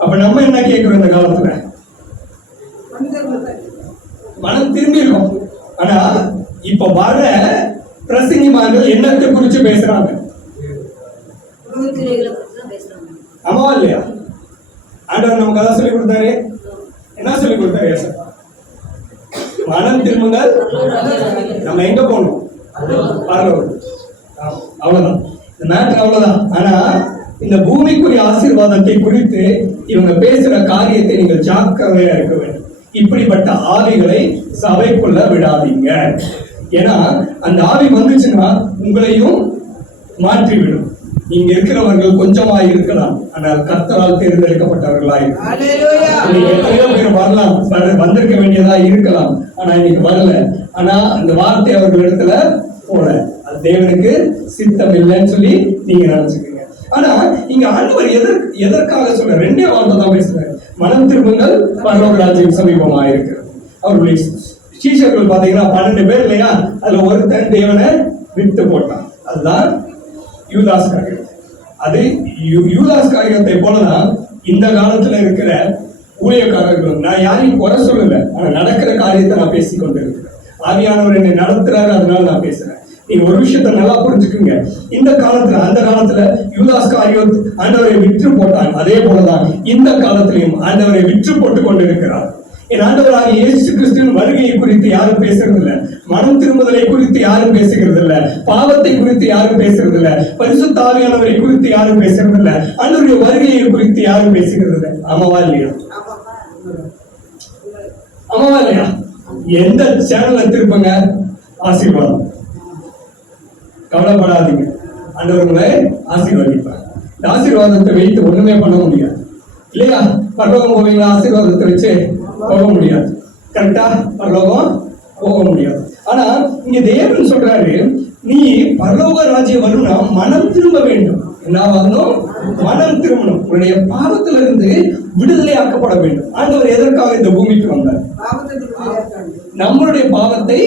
அப்ப நம்ம என்ன கேட்கிறோம் இந்த காலத்துல? மனம் திரும்பி இருக்கும். ஆனா இப்ப வர பிரசங்கிமார்கள் என்னத்தை குறிச்சு பேசுறாங்க? ஆமாவா இல்லையா? ஆண்டவர் நமக்கு அதான் சொல்லி கொடுத்தாரு. என்ன சொல்லி கொடுத்தாரு? மனம் திரும்புங்கள். நம்ம எங்க போகணும்? பரலோகம். அவ்வளவுதான் இந்த மேட்டர், அவ்வளவுதான். ஆனா இந்த பூமிக்குரிய ஆசீர்வாதத்தை குறித்து இவங்க பேசுற காரியத்தை நீங்கள் ஜாக்கிரதையா இருக்க வேண்டும். இப்படிப்பட்ட ஆவிகளை சபைக்குள்ள விடாதீங்க. ஏன்னா அந்த ஆவி வந்துச்சுன்னா உங்களையும் மாற்றிவிடும். இங்க இருக்கிறவர்கள் கொஞ்சமாய் இருக்கலாம், ஆனால் கர்த்தரால் தேர்ந்தெடுக்கப்பட்டவர்களாய் எத்தனையோ பேர் வரலாம், வந்திருக்க வேண்டியதா இருக்கலாம், ஆனா இன்னைக்கு வரல. ஆனா அந்த வார்த்தை அவர்கள் இடத்துல போல, அது தேவனுக்கு சித்தம் இல்லைன்னு சொல்லி நீங்க நினைச்சுக்கீங்க. ஆனா இங்க ஆண்டவர் எதற்காக சொல்ற? ரெண்டே வார்த்தை தான் பேசுறாரு. மனம் திரும்புங்கள், பரலோக ராஜ்யம் சமீபமா இருக்கு. அவருடைய சீஷர்கள் பாத்தீங்கன்னா 12 பேர் இல்லையா? அதுல ஒருத்தன் தேவனை விட்டு போட்டான். அதுதான் யூதாஸ் காரியம். அது யூதாஸ் காரியத்தை போலதான் இந்த காலத்துல இருக்கிற ஊழியக்காரர்கள். நான் யாரையும் குறை சொல்லல, ஆனா நடக்கிற காரியத்தை நான் பேசிக்கொண்டு இருக்கிறேன். ஆவியானவர் என்னை நடத்துறாரு, அதனால நான் பேசுறேன். நீங்க ஒரு விஷயத்த நல்லா புரிஞ்சுக்குங்க. இந்த காலத்துல, அந்த காலத்துல யூதாஸ் காரியம் ஆண்டவரை விற்று போட்டாங்க. அதே போலதான் இந்த காலத்திலையும் ஆண்டவரை விற்று போட்டு கொண்டு இருக்கிறார். என் ஆண்டவராகிய இயேசு கிறிஸ்துவின் வருகையை குறித்து யாரும் பேசுறது இல்ல. மனம் திரும்புதலை குறித்து யாரும் பேசுகிறது இல்ல. பாவத்தை குறித்து யாரும் பேசுறது இல்ல. பரிசுத்த ஆவியானவரை குறித்து யாரும் பேசுறது இல்ல. ஆண்டவருடைய வருகையை குறித்து யாரும் பேசுகிறது இல்ல. ஆமாவா இல்லையா? ஆமாவா இல்லையா? எந்த சேனல்ல திருப்பங்க ஆசீர்வாதம். கவலைப்படாதீங்க, ஆண்டவர் உங்களை ஆசீர்வதிப்பார். இந்த ஆசீர்வாதத்தை வைத்து ஒண்ணுமே பண்ண முடியாது இல்லையா? பரலோகம் போவீங்களா? ஆசீர்வாதத்தை வச்சு போக முடியாது. கரெக்டா? பரலோகம் போக முடியாது. ஆனா இங்க தேவன் சொல்றாரு, நீ பரலோக ராஜ்யம் வரணும்னா மனம் திரும்ப வேண்டும். என்ன வரணும்? மனம் திரும்பணும். உன்னுடைய பாவத்திலிருந்து விடுதலை ஆக்கப்பட வேண்டும். ஆண்டவர் எதற்காக இந்த பூமிக்கு வந்தார்? நம்மளுடைய பாவத்தை.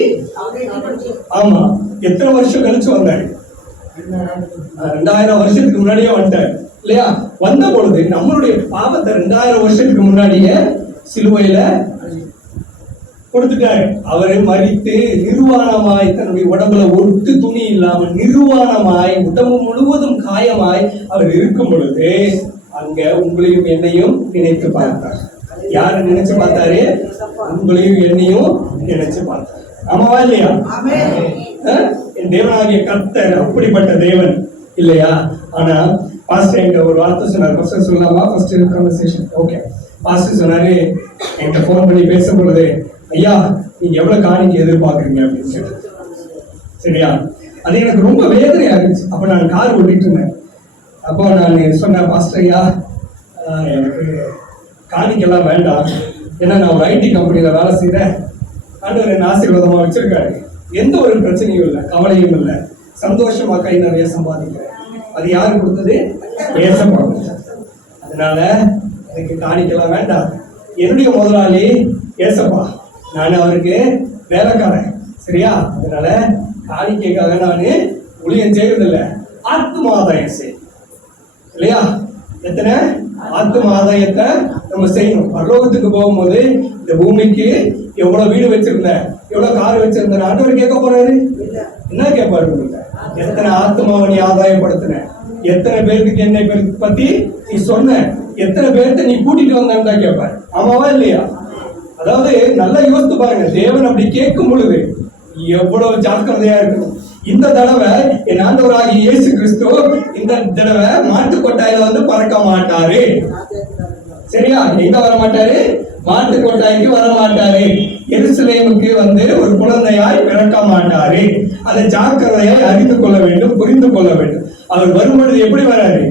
ஆமா, எத்தனை வருஷம் கழிச்சு வந்தாரு? 2000 வருஷத்துக்கு முன்னாடியே வந்துட்டாரு இல்லையா? வந்த பொழுது நம்மளுடைய பாவத்தை 2000 வருஷத்துக்கு முன்னாடியே சிலுவையில கொடுத்துட்டாரு. அவரை மரித்து நிர்வாணமாய் தன்னுடைய உடம்புல ஒட்டு துணி இல்லாமல் நிர்வாணமாய் உடம்பு முழுவதும் காயமாய் அவர் இருக்கும் பொழுது அங்க உங்களையும் என்னையும் நினைத்து பார்த்தார். யாரு நினைச்சு பார்த்தாரு? உங்களையும் என்னையும் நினைச்சு பார்த்தார். ஆமாவா இல்லையா? என் தேவனாகிய கர்த்தர் அப்படிப்பட்ட தேவன் இல்லையா? ஆனா பாஸ்டர் என்கிட்ட ஒரு வார்த்தை சொன்னார். பாஸ்டர் சொல்லலாமா? First conversation. ஓகே. பாஸ்டர் சொன்னாரு, என்கிட்ட போன் பண்ணி பேசும் பொழுது, ஐயா நீங்க எவ்வளவு காணிக்கை எதிர்பார்க்குறீங்க அப்படின்னு சொல்லி. சரியா? அது எனக்கு ரொம்ப வேதனையா இருந்துச்சு. அப்ப நான் கார் ஓட்டிட்டு இருந்தேன். அப்போ நான் சொன்னேன், பாஸ்டர் ஐயா எனக்கு காணிக்கெல்லாம் வேண்டாம், ஏன்னா நான் ஒரு ஐடி கம்பெனியில வேலை செய்யறேன். ஆண்டவர் என்ன ஆசீர்வாதமா வச்சிருக்காரு. எந்த ஒரு பிரச்சனையும் இல்லை, கவலையும் இல்லை, சந்தோஷமா கை நிறைய சம்பாதிக்கிறேன். அது யாரு கொடுத்தது? ஏசப்பா. அதனால எனக்கு காணிக்கலாம் வேண்டாம். என்னுடைய முதலாளி ஏசப்பா, நான் அவருக்கு வேலைக்காரன். சரியா? அதனால காணிக்கைக்காக நான் ஊழியம் செய்யறதில்லை, ஆத்ம ஆதாயம் செய் இல்லையா? எத்தனை ஆத்ம ஆதாயத்தை நம்ம செய்யணும். பரலோகத்துக்கு போகும்போது இந்த பூமிக்கு எவ்வளவு வீடு வச்சிருந்த, எவ்வளவு கார் வச்சிருந்த ஆண்டவர் கேட்க போறாரு? என்ன கேட்பாரு? எத்தனை ஆத்மாவை நீ ஆதாயப்படுத்தின, எத்தனை பேருக்கு என்னை பத்தி நீ சொன்ன, எத்தனை பேர்த்த நீ கூட்டிட்டு வந்தான்னு தான் கேட்பாரு. ஆமாவா இல்லையா? அதாவது நல்லா யோசித்து பாருங்க. தேவன் அப்படி கேட்கும் பொழுது எவ்வளவு ஜாக்கிரதையா இருக்கணும். இந்த தடவை என் ஆண்டவராகிய இயேசு கிறிஸ்து இந்த தடவை மாட்டு கொட்டாயில வந்து பறக்க மாட்டாரு. சரியா? எங்க வர மாட்டாரு? மாட்டு கொட்டாய்க்கு வர மாட்டாரு. எருசலேமுக்கு வந்து ஒரு குழந்தையாய் பிறக்க மாட்டாரு. அதை ஜாக்கிரதையாய் அறிந்து கொள்ள வேண்டும், புரிந்து கொள்ள வேண்டும். அவர் வரும்பொழுது எப்படி வராரு?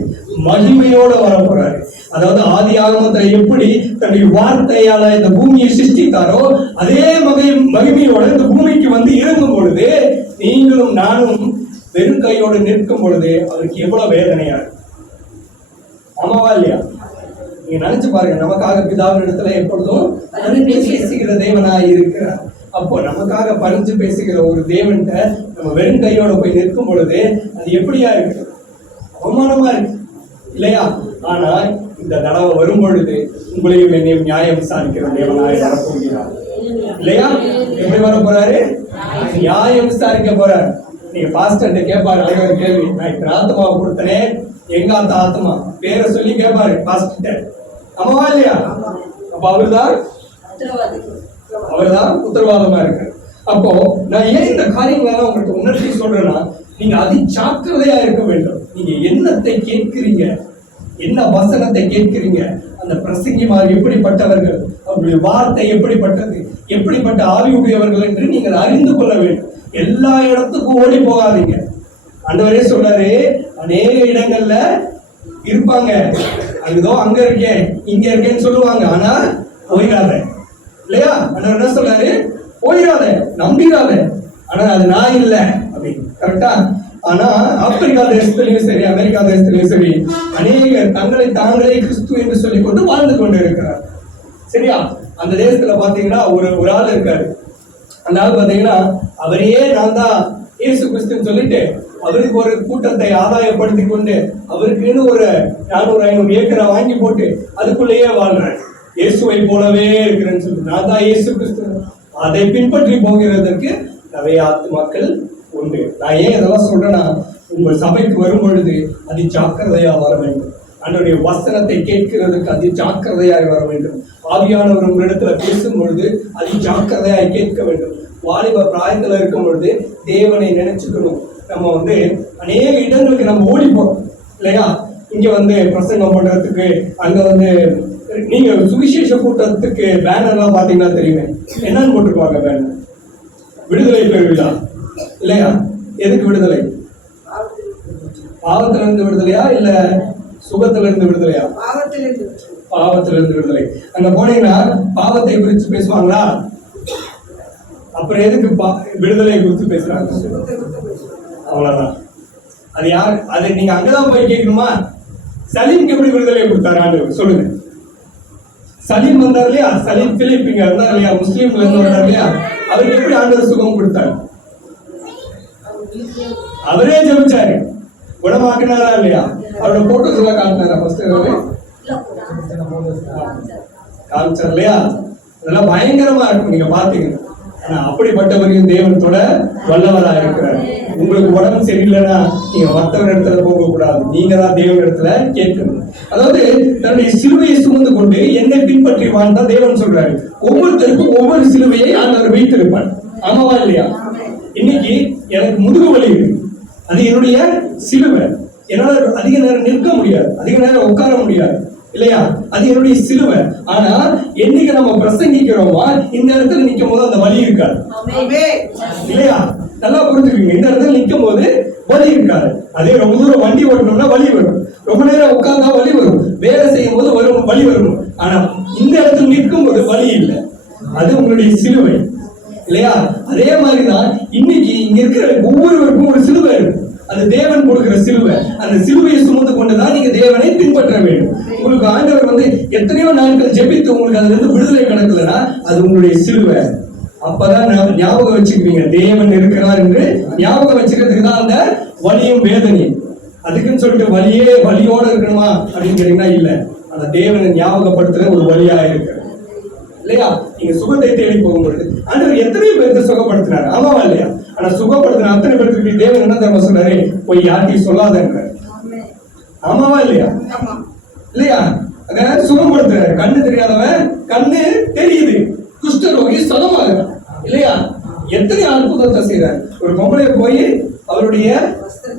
மகிமையோட வர போறாரு. அதாவது ஆதி ஆகமத்துல எப்படி தன்னுடைய வார்த்தையால இந்த பூமியை சிருஷ்டித்தாரோ அதே மகிமையோட இந்த பூமிக்கு வந்து இறங்கும் பொழுது நீங்களும் நானும் வெறும் கையோடு நிற்கும் பொழுது அவருக்கு எவ்வளவு வேதனையா இருக்கும். ஆமாவா இல்லையா? நீங்க நினைச்சு பாருங்க, நமக்காக பிதாவின் இடத்துல எப்பொழுதும் பரிந்து பேசுகிற தேவனாய் இருக்கிறார். அப்போ நமக்காக பரிந்து பேசுகிற ஒரு தேவன்கிட்ட நம்ம வெறும் கையோட போய் நிற்கும் பொழுது அது எப்படியா இருக்கு? அவமானமா இருக்கு இல்லையா? ஆனா இந்த தடவை வரும் பொழுது உங்களையும் என்னையும் நியாயம் விசாரிக்கிற தேவனாய் வரப்போகிறார் இல்லையா? எப்படி வர போறாரு? நியாயம் விசாரிக்க போறாரு. நீங்க பாஸ்டர் கேட்பாரு அனைவரும் கேள்வி, நான் இப்ப ஆத்மாவை கொடுத்தனே, எங்க அந்த ஆத்மா பேரை சொல்லி கேட்பாரு பாஸ்டர். ஆமாவா இல்லையா? அப்ப அவர்தான் உத்தரவாதமா இருக்கு. அப்போ நான் ஏன் இந்த காரியங்களெல்லாம் உங்களுக்கு உணர்த்தி சொல்றேன்னா, நீங்க அதி ஜாக்கிரதையா இருக்க வேண்டும். நீங்க என்னத்தை கேட்கிறீங்க, என்ன வசனத்தை கேட்கிறீங்க, அந்த பிரசங்கிமார் எப்படிப்பட்டவர்கள், அவருடைய வார்த்தை எப்படிப்பட்டது, எப்படிப்பட்ட ஆவி உடையவர்கள் என்று நீங்கள் அறிந்து கொள்ள வேண்டும். எல்லா இடத்துக்கும் ஓடி போகாதீங்க. ஆண்டவரே சொல்றாரு, அநேக இடங்கள்ல இருப்பாங்க, அங்கதோ அங்க இருக்கேன் இங்க இருக்கேன்னு சொல்லுவாங்க, ஆனா போயிடாத இல்லையா? ஆண்டவர் என்ன சொல்றாரு? போயிடாத, நம்பிடாத, ஆனா அது நான் இல்லை அப்படின்னு. கரெக்டா? ஆனா ஆப்பிரிக்கா தேசத்திலையும் சரி, அமெரிக்கா தேசத்திலையும் சரி, அநேகர் தங்களை தாங்களே கிறிஸ்து என்று சொல்லிக் கொண்டு வாழ்ந்து கொண்டு இருக்கிறார். சரியா? அந்த தேசத்துல பாத்தீங்கன்னா ஒரு ஆள் இருக்காரு. அந்த ஆள் பாத்தீங்கன்னா அவரையே நான் தான் இயேசு கிறிஸ்துன்னு சொல்லிட்டு அவருக்கு ஒரு கூட்டத்தை ஆதாயப்படுத்தி கொண்டு அவருக்குன்னு ஒரு 400-500 ஏக்கரை வாங்கி போட்டு அதுக்குள்ளேயே வாழ்றாரு. இயேசுவை போலவே இருக்கிறேன்னு சொல்லி நான் தான் இயேசு கிறிஸ்து. அதை பின்பற்றி போகிறதற்கு நிறைய ஆத்துமாக்கள் உண்டு. நான் ஏன் இதெல்லாம் சொல்றேன்னா, உங்கள் சபைக்கு வரும் பொழுது அதி ஜாக்கிரதையா வர வேண்டும். அன்றைய வசனத்தை கேட்கிறதுக்கு அதி ஜாக்கிரதையாய் வர வேண்டும். ஆவியானவர் உங்களிடத்துல பேசும் பொழுது அதி ஜாக்கிரதையாய் கேட்க வேண்டும். வாலிப பிராயத்துல இருக்கும் பொழுது தேவனை நினைச்சுக்கணும். நம்ம அநேக இடங்களுக்கு நம்ம ஓடிப்போம் இல்லையா? இங்க பிரசங்கம் பண்றதுக்கு, அங்க நீங்க சுவிசேஷ கூட்டத்துக்கு பேனர்லாம் பாத்தீங்கன்னா தெரியுமே, என்னன்னு போட்டிருப்பாங்க பேனர்? விடுதலை பெறுவிழா இல்லையா? எதுக்கு விடுதலை? பாவத்துல இருந்து விடுதலையா இல்ல சுகத்துல இருந்து விடுதலையா? பாவத்துல இருந்து விடுதலை. அங்க போனீங்கன்னா பாவத்தை குறித்து பேசுவாங்களா? அப்புறம் எதுக்கு விடுதலை குறித்து பேசுறாங்க? அவ்வளவுதான். அது யார்? அது நீங்க அங்கதான் போய் கேட்கணுமா? சலீம்க்கு எப்படி விடுதலை கொடுத்தாரு ஆண்டவர் சொல்லுங்க. சலீம் வந்தார் இல்லையா? சலீம் பிலிப் இங்க இருந்தார் இல்லையா? முஸ்லீம்ல இருந்து வந்தார் இல்லையா? அவருக்கு எப்படி ஆண்டவர் சுகம் கொடுத்தாரு? அவரே ஜெபிச்சாரு, குணமாக்கினாரா இல்லையா? அவரோட போட்டோஸ் எல்லாம் காட்டினாரா? காமிச்சார் இல்லையா? அதெல்லாம் பயங்கரமா இருக்கும், நீங்க பாத்தீங்கன்னா. ஆனா அப்படிப்பட்டவரையும் தேவனத்தோட வல்லவரா இருக்கிறார். உங்களுக்கு உடம்பு சரியில்லைன்னா நீங்க மற்றவர் இடத்துல போக கூடாது, நீங்க தான் தேவன் இடத்துல கேட்கணும். அதாவது தன்னுடைய சிலுவையை சுமந்து கொண்டு என்னை பின்பற்றி வாழ்ந்தா தேவன் சொல்றாரு. ஒவ்வொருத்தருக்கும் ஒவ்வொரு சிலுவையை ஆண்டவர் வைத்திருப்பார். ஆமாவா இல்லையா? இன்னைக்கு எனக்கு முதுகு வலி இருக்கு, அது என்னுடைய சிலுவை. என்னால அதிக நேரம் நிற்க முடியாது, அதிக நேரம் உட்கார முடியாது இல்லையா? அது என்னுடைய சிலுவை. ஆனா என்னைக்கு நம்ம பிரசங்கிக்கிறோமா, இந்த இடத்துல நிற்கும் போது அந்த வலி இருக்காது இல்லையா? நல்லா புரிஞ்சுக்கீங்க. இந்த இடத்துல நிற்கும் போது வலி இருக்காது. அதே ரொம்ப தூரம் வண்டி ஓட்டணும்னா வலி வரும், ரொம்ப நேரம் உட்கார்ந்தா வலி வரும், வேலை செய்யும் போது வரும் வலி வரும். ஆனா இந்த இடத்துல நிற்கும் போது வலி இல்லை, அது உங்களுடைய சிலுவை இல்லையா? அதே மாதிரிதான் இன்னைக்கு இங்க இருக்கிற ஒவ்வொருவருக்கும் ஒரு சிலுவை இருக்கு, அது தேவன் கொடுக்கிற சிலுவை. அந்த சிலுவையை சுமந்து கொண்டுதான் நீங்க தேவனை பின்பற்ற வேண்டும். உங்களுக்கு ஆண்டவர் எத்தனையோ நாட்கள் ஜெபித்து உங்களுக்கு அதுல இருந்து விடுதலை கிடைக்கலன்னா அது உங்களுடைய சிலுவை. அப்பதான் ஞாபகம் வச்சுக்குவீங்க தேவன் இருக்கிறார் என்று. ஞாபகம் வச்சுக்கிறதுக்கு தான் அந்த வலியும் வேதனையும். அதுக்குன்னு சொல்லிட்டு வலியோட இருக்கணுமா அப்படின்னு கேட்டீங்கன்னா இல்ல, அந்த தேவனை ஞாபகப்படுத்துற ஒரு வழியா இருக்கு இல்லையா? நீங்க சுகத்தை தேடி போகும்பொழுது ஆண்டவர் எத்தனை பேருக்கு சுகப்படுத்தினாரு? ஆமாவா இல்லையா? ஆனா சுகப்படுத்தின அத்தனை பேருக்கு தேவன் என்ன தெரியுமா சொன்னாரு? போய் யார்ட்டையும் சொல்லாதங்க. ஆமாவா இல்லையா? இல்லையா? சுகப்படுத்துறாரு. கண்ணு தெரியாதவன் கண்ணு தெரியுது, குஷ்டரோகி சுகமாகுறான் இல்லையா? எத்தனை அற்புதத்தை செய்யறாரு. ஒரு பொம்பளைய போய் அவருடைய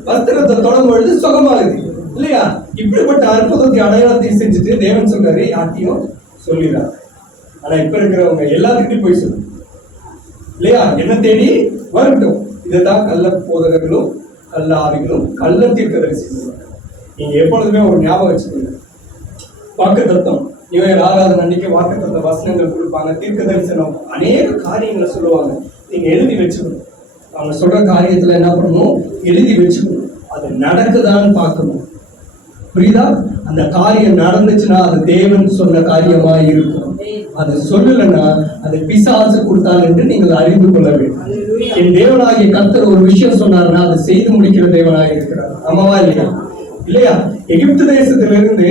வஸ்திரத்தை தொடரும் பொழுது சுகமாகுது இல்லையா? இப்படிப்பட்ட அற்புதத்தை அடையாளத்தை செஞ்சுட்டு தேவன் சொல்றாரு யார்ட்டையும் சொல்லிடுறாரு. ஆனா இப்ப இருக்கிறவங்க எல்லாத்துக்கிட்டையும் போய் சொல்லு இல்லையா? என்ன தேடி வரட்டும். இதுதான் கள்ள போதகர்களும் கள்ள ஆவிகளும் கள்ள தீர்க்கதரிசி. நீங்க எப்பொழுதுமே ஒரு ஞாபகம் வச்சுக்கோங்க, வாக்கு தத்துவம் இவங்க ஆராதனை அன்னைக்கு வாக்கு தத்துவ வசனங்கள் கொடுப்பாங்க, தீர்க்க தரிசனம் அநேக காரியங்களை சொல்லுவாங்க. நீங்க எழுதி வச்சுக்கணும். அவங்க சொல்ற காரியத்துல என்ன பண்ணணும்? எழுதி வச்சுக்கணும். அது நடக்குதான்னு பார்க்கணும். புரியுதா? அந்த காரியம் நடந்துச்சுன்னா அது தேவன் சொன்ன காரியமா இருக்கும். அது சொல்லலைன்னா அது பிசாசு கொடுத்தால் என்று நீங்கள் அறிந்து கொள்ள வேண்டும். என் தேவனாகிய கர்த்தர் ஒரு விஷயம் சொன்னார்னா அதை செய்து முடிக்கிற தேவனாக இருக்கிறார். ஆமாவா இல்லையா? இல்லையா? எகிப்து தேசத்திலிருந்து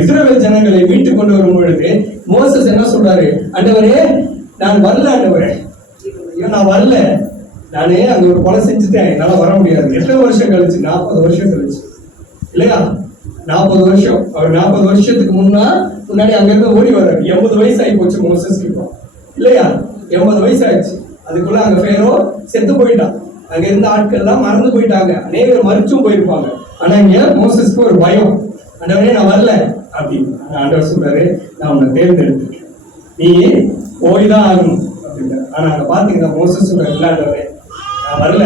இஸ்ரவேல் ஜனங்களை மீட்டு கொண்டு வரும் பொழுது மோசஸ் என்ன சொல்றாரு? ஆண்டவரே, நான் வரல ஆண்டவரே, ஐயோ நான் வரல, நானே அங்க ஒரு கொலை செஞ்சுட்டேன், என்னால வர முடியாது. எத்தனை வருஷம் கழிச்சு? 40 வருஷம் கழிச்சு, இல்லையா? 40 வருஷம். அவர் 40 வருஷத்துக்கு முன்னாடி அங்க இருந்து ஓடி வர்றாரு. 80 வயசு ஆகி போச்சு மோசஸ் இப்போ, இல்லையா? 80 வயசு ஆயிடுச்சு. அதுக்குள்ள அங்க பேரோ செத்து போயிட்டான். அங்க இருந்த ஆட்கள் எல்லாம் மறந்து போயிட்டாங்க. அநேகர் மறிச்சும் போயிருப்பாங்க. ஆனா இங்க மோசஸ்க்கு ஒரு பயம். ஆண்டவரே, நான் வரல அப்படின்னு. ஆண்டவர் சொல்றாரு, நான் உன்னை தேர்ந்தெடுத்துட்டேன், நீ போய்தான் ஆகணும் அப்படின்னு. ஆனா அங்க பாத்தீங்கன்னா மோசஸ் சொல்ற, இல்ல ஆண்டவரே, நான் வரல,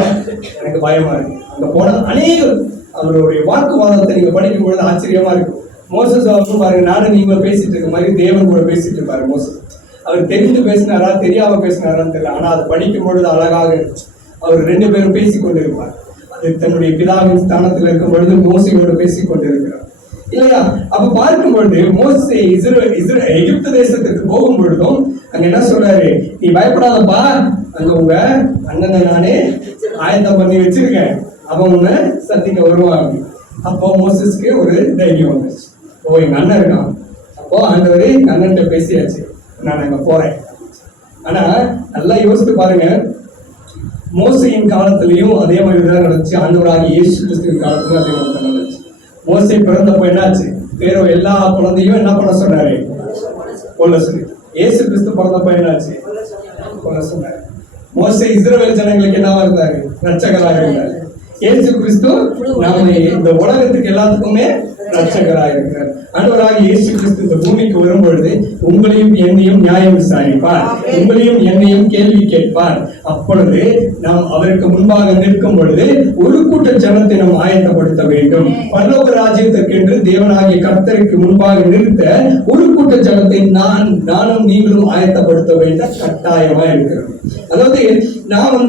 எனக்கு பயமா இருக்கு. அங்க போன அநேகர் அவருடைய வாக்குவாதத்தை நீங்க படிக்கும் பொழுது ஆச்சரியமா இருக்கும். மோசஸ் அவரும் பாருங்க, நானும் நீங்க பேசிட்டு இருக்க மாதிரி தேவன் கூட பேசிட்டு இருப்பாரு மோசஸ். அவர் தெரிந்து பேசினாரா தெரியாம பேசினாரான்னு தெரியல, ஆனா அதை படிக்கும் பொழுது அழகாக அவர் 2 பேரும் பேசிக் கொண்டிருப்பார். அது தன்னுடைய பிதாவின் ஸ்தானத்தில் இருக்கும் பொழுது மோசையோடு பேசிக் கொண்டிருக்கிறார், இல்லையா? அப்ப பார்க்கும் பொழுது மோசே எகிப்து தேசத்துக்கு போகும் பொழுதும் அங்க என்ன சொல்றாரு? நீ பயப்படாதப்பா, அங்க உங்க அண்ணனை நானே ஆயத்தம் பண்ணி வச்சிருக்கேன், அவன் உன்னை சந்திக்க வருவாங்க. அப்போ மோசஸ்க்கு ஒரு தைரியம் வந்துச்சு. ஓ, எங்க அண்ணன் இருக்கான், அப்போ ஆண்டவரே எங்க அண்ணன்கிட்ட பேசியாச்சு, நான் அங்க போறேன். ஆனா நல்லா யோசித்து பாருங்க, மோசையின் காலத்திலையும் அதே மாதிரிதான் நடந்துச்சு. ஆண்டவராகிய இயேசு கிறிஸ்துவின் காலத்திலும் அதே மாதிரி நடந்துச்சு. மோசை பிறந்தப்போ என்னாச்சு? பேரோ எல்லா குழந்தையும் என்ன பண்ண சொன்னாரு? கொல்ல சொல்லி. இயேசு கிறிஸ்து பிறந்தப்போ என்னாச்சு? கொல்ல சொன்னாரு. மோசை இஸ்ரவேல் ஜனங்களுக்கு என்னவா இருந்தாரு? ரட்சகராக இருந்தாரு. இயேசு கிறிஸ்து நாம இந்த உலகத்துக்கு எல்லாத்துக்குமே ரட்சகராக இருக்கிறார். ஆண்டவராகிய இயேசு கிறிஸ்து இந்த பூமிக்கு வரும்பொழுது உங்களையும் என்னையும் நியாயம் விசாரிப்பார், உங்களையும் என்னையும் கேள்வி கேட்பார். அப்பொழுது நாம் அவருக்கு முன்பாக நிற்கும் பொழுது ஒரு கூட்ட ஜனத்தை நாம் ஆயத்தப்படுத்த வேண்டும். பரலோக ராஜ்யத்திற்கென்று தேவனாகிய கர்த்தருக்கு முன்பாக நிறுத்த ஒரு கூட்ட ஜனத்தை நானும் நீங்களும் ஆயத்தப்படுத்த வேண்டிய கட்டாயமா இருக்கிறது. அதாவது நான்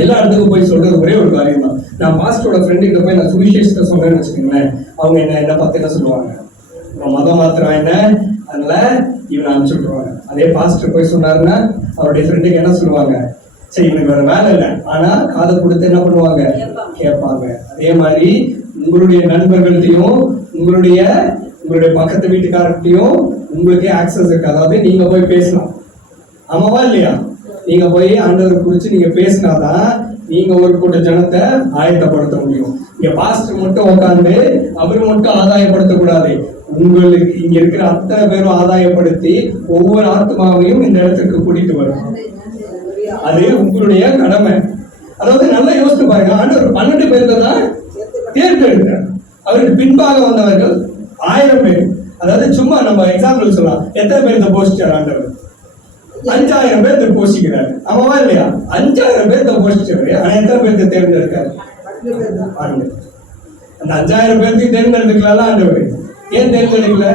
எல்லா இடத்துக்கும் போய் சொல்றது ஒரே ஒரு காரியம் தான். நான் பாஸ்டரோட ஃப்ரெண்டுகிட்ட போய் நான் சுவிசேஷத்தை சொல்றேன்னு வச்சுக்கோங்களேன், அவங்க என்ன பார்த்து என்ன சொல்லுவாங்க? மதம் மாத்திரம் என்ன, அதனால இவனை அனுப்பிச்சுட்ருவாங்க. அதே பாஸ்டர் போய் சொன்னாருன்னா அவருடைய ஃப்ரெண்டுக்கு என்ன சொல்லுவாங்க? சரி, இவனுக்கு வேற வேலை இல்லை, ஆனா காதை கொடுத்து என்ன பண்ணுவாங்க? கேட்பாங்க. அதே மாதிரி உங்களுடைய நண்பர்கள்ட்டையும் உங்களுடைய பக்கத்து வீட்டுக்காரர்கிட்டையும் உங்களுக்கே ஆக்சஸ் இருக்கு. அதாவது நீங்க போய் பேசலாம். ஆமாவா இல்லையா? நீங்க போய் ஆண்டவர் குறிச்சு நீங்க பேசினாதான் நீங்க ஒரு கூட்ட ஜனத்தை ஆயத்தப்படுத்த முடியும். இங்க பாஸ்டர் மட்டும் உட்காந்து அவர் மட்டும் ஆதாயப்படுத்த கூடாது. உங்களுக்கு இங்க இருக்கிற அத்தனை பேரும் ஆதாயப்படுத்தி ஒவ்வொரு ஆத்மாவையும் இந்த இடத்துக்கு கூட்டிட்டு வரும். அது உங்களுடைய கடமை. அதாவது நல்லா யோசித்து பாருங்க, ஆண்டவர் 12 பேர்ல தான் தேர்ந்தெடுக்கிறார். அவருக்கு பின்பாக வந்தவர்கள் 1000 பேர். அதாவது சும்மா நம்ம எக்ஸாம்பிள் சொல்லலாம், எத்தனை பேர் போஸ்டர் ஆண்டவர்? 5000 பேர்த்த போஷிக்கிறாரு. ஆமாவா இல்லையா? 5000 பேர்த்த போஷிச்சாரு. ஆனா எத்தனை பேர்த்த தேர்ந்தெடுக்காரு? அந்த 5000 பேர்த்தையும் தேர்ந்தெடுக்கலாம் ஆண்டவர். ஏன் தேர்ந்தெடுக்கல?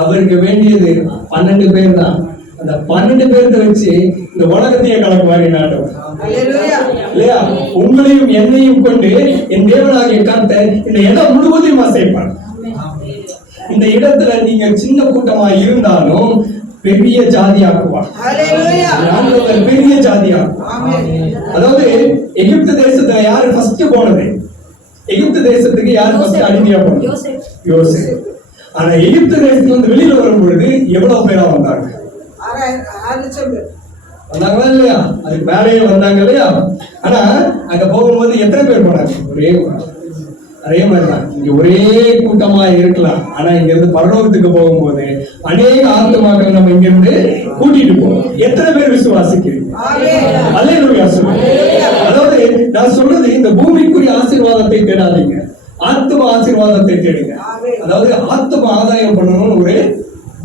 அவருக்கு வேண்டியது 12 பேர் தான். அந்த 12 பேர்த்த வச்சு இந்த உலகத்தையே கலக்குவாரு ஆண்டவர், இல்லையா? உங்களையும் என்னையும் கொண்டு என் தேவனாகிய கர்த்தர் இந்த இடம் முழுவதையும் அசைப்பார். இந்த இடத்துல நீங்க சின்ன கூட்டமா இருந்தாலும் பெரிய ஜாதியாக்குவார். பெரிய ஜாதியாக்குவார். அதாவது எகிப்து தேசத்துல யாரு ஃபர்ஸ்ட் போனது? எகிப்து தேசத்துக்கு யாரு ஃபர்ஸ்ட் அடிமையா போனது? யோசேப்பு. ஆனா எகிப்து தேசத்துல இருந்து வெளியில வரும் பொழுது எவ்வளவு பேரா வந்தாங்க? 6,00,000 பேர் வந்தாங்களா இல்லையா? அதுக்கு மேலேயே வந்தாங்க இல்லையா? ஆனா அங்க போகும்போது எத்தனை பேர் போனாங்க? ஒரே. அதே மாதிரிதான் இங்க ஒரே கூட்டமா இருக்கலாம், ஆனா இங்க இருந்து பரலோகத்துக்கு போகும்போது அநேக ஆத்மாக்கள் நம்ம இங்க இருந்து கூட்டிட்டு போவோம். எத்தனை பேர் விசுவாசிக்கிறீங்க? அல்லேலூயா சொல்லுங்க. அதாவது நான் சொல்றது, இந்த பூமிக்குரிய ஆசீர்வாதத்தை தேடாதீங்க, ஆத்ம ஆசீர்வாதத்தை தேடுங்க. அதாவது ஆத்ம ஆதாயம் பண்ணணும்னு ஒரு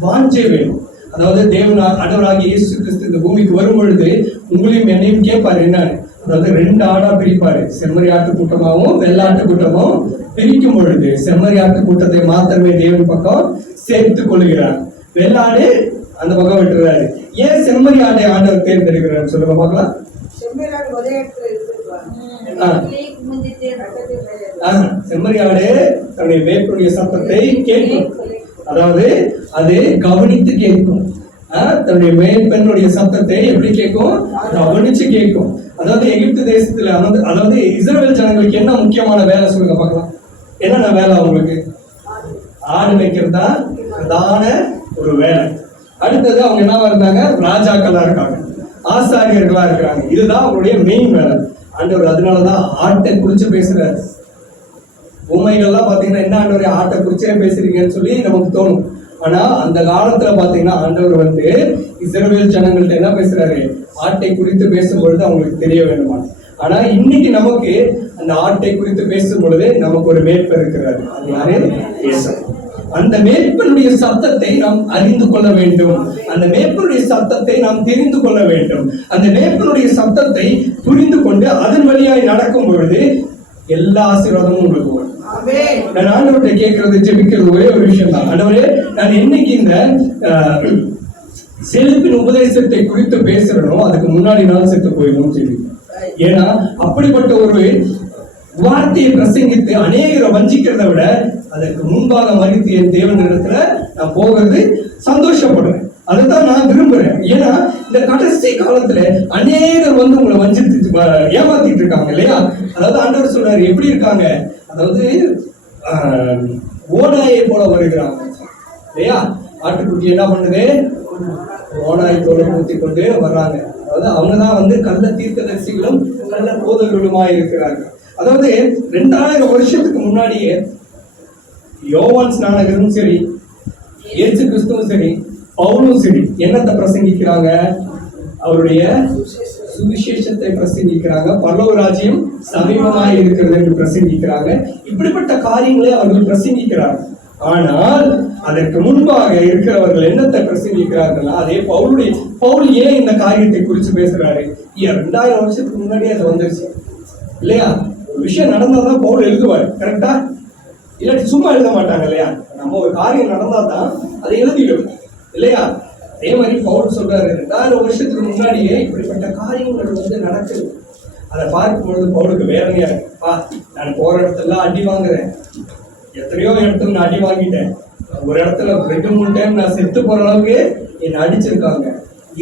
வாஞ்சை வேணும். அதாவது தேவன் ஆண்டவராகிய இயேசு கிறிஸ்து இந்த பூமிக்கு வரும் பொழுது உங்களையும் என்னையும் கேட்பாரு என்னன்னு. அதாவது 2 ஆடா பிரிப்பாரு, செம்மறி ஆட்டு கூட்டமாகவும் வெள்ளாட்டு கூட்டமும். பிரிக்கும் பொழுது செம்மறி ஆட்டு கூட்டத்தை மாத்திரமே தேவன் பக்கம் சேர்த்துக் கொள்கிறார், வெள்ளாடு அந்த பக்கம் விட்டுறாரு. ஏன் செம்மறி ஆட்டை ஆண்டவர் தேர்ந்தெடுக்கிறார் சொல்லுங்க பார்க்கலாம். செம்மறியாடு தன்னுடைய மேய்ப்பனுடைய சத்தத்தை கேட்கும். அதாவது அது கவனித்து கேட்கும். தன்னுடைய மேய்ப்பனுடைய சத்தத்தை எப்படி கேட்கும்? கவனிச்சு கேட்கும். அதாவது எகிப்து தேசத்துல அதாவது இஸ்ரவேல் ஜனங்களுக்கு என்ன முக்கியமான வேலை சொல்லுங்க பார்க்கலாம். என்னென்ன வேலை அவங்களுக்கு? ஆடு மேய்க்கிறது தான் பிரதான ஒரு வேலை. அடுத்தது அவங்க என்னவா இருந்தாங்க? ராஜாக்களா இருக்காங்க, ஆசாரியர்களா இருக்கிறாங்க. இதுதான் அவங்களுடைய மெயின் வேலை. ஆண்டவர் அதனாலதான் ஆட்டை குறிச்சு பேசுறாரு. உண்மைகள்லாம் பாத்தீங்கன்னா என்ன ஆண்டவரே ஆட்டை குறிச்சே பேசுறீங்கன்னு சொல்லி நமக்கு தோணும். ஆனா அந்த காலத்துல பாத்தீங்கன்னா ஆண்டவர் இஸ்ரவேல் ஜனங்கள்ட்ட என்ன பேசுறாரு? ஆட்டை குறித்து பேசும்பொழுது அவங்களுக்கு தெரிய வேண்டுமா. ஆனா இன்னைக்கு நமக்கு அந்த ஆட்டை குறித்து பேசும் பொழுது நமக்கு ஒரு மேய்ப்பர் இருக்கிறாரு. அது யாரு? இயேசு. அந்த மேய்ப்பனுடைய சத்தத்தை நாம் அறிந்து கொள்ள வேண்டும். அந்த மேய்ப்பனுடைய சத்தத்தை நாம் தெரிந்து கொள்ள வேண்டும். அந்த மேய்ப்பனுடைய சத்தத்தை புரிந்து கொண்டு அதன் வழியாய் நடக்கும் பொழுது எல்லா ஆசீர்வாதமும் உங்களுக்கு வரும். நான் ஆண்டவர்கிட்ட கேட்கறது, ஜெபிக்கிறது ஒரே ஒரு விஷயம் தான். ஆண்டவரே, நான் என்னைக்கு இந்த செழிப்பின் உபதேசத்தை குறித்து பேசுறனோ அதுக்கு முன்னாடி நாள் செத்து போயிடும் சொல்லி. ஏன்னா அப்படிப்பட்ட ஒரு வார்த்தையை பிரசங்கித்து அநேகரை வஞ்சிக்கிறத விட அதற்கு முன்பாக மறித்து என் தேவனிடத்துல நான் போகிறது சந்தோஷப்படுறேன். அதுதான் நான் விரும்புறேன். ஏன்னா இந்த கடைசி காலத்துல அநேகர் உங்களை வஞ்சித்து ஏமாத்திட்டு இருக்காங்க இல்லையா? அதாவது ஆண்டவர் சொல்றாரு, எப்படி இருக்காங்க? அதாவது ஓநாயை போல வருகிறாங்க இல்லையா? ஆட்டுக்குட்டி என்ன பண்ணுது? ஓநாயத்தோட ஊத்தி கொண்டு வர்றாங்க. அதாவது அவங்கதான் கள்ள தீர்க்கதரிசிகளும் கள்ள போதகர்களுமாய் இருக்கிறார்கள். அதாவது 2000 வருஷத்துக்கு முன்னாடியே யோவான் ஸ்நானகரும் சரி, இயேசு கிறிஸ்துவும் சரி, பவுலும் சரி என்னத்தை பிரசங்கிக்கிறாங்க? அவருடைய சுவிசேஷத்தை பிரசங்கிக்கிறாங்க. பரலோக ராஜ்யம் சமீபமாய் இருக்கிறது என்று பிரசங்கிக்கிறாங்க. இப்படிப்பட்ட காரியங்களை அவர்கள் பிரசங்கிக்கிறார்கள். ஆனால் அதற்கு முன்பாக இருக்கிறவர்கள் என்னத்தை பிரசங்கிக்கிறார்கள்? அதே பவுல் ஏன் இந்த காரியத்தை குறித்து பேசுறாரு? 2000 வருஷத்துக்கு முன்னாடியே அது வந்துருச்சு இல்லையா? ஒரு விஷயம் நடந்தாதான் பவுல் எழுதுவார். கரெக்டா? இல்லாட்டி சும்மா எழுத மாட்டாங்க இல்லையா? நம்ம ஒரு காரியம் நடந்தா தான் அதை எழுதிடும் இல்லையா? அதே மாதிரி பவுல் சொல்றாரு, 2000 வருஷத்துக்கு முன்னாடியே இப்படிப்பட்ட காரியங்கள் நடக்குது. அதை பார்க்கும்பொழுது பவுலுக்கு வேதனையா இருக்குப்பா. நான் போற இடத்துல அடி வாங்குறேன், எத்தனையோ இடத்துல நான் அடி வாங்கிட்டேன். ஒரு இடத்துல 2-3 டைம் நான் செத்து போற அளவுக்கு என்னை அடிச்சிருக்காங்க.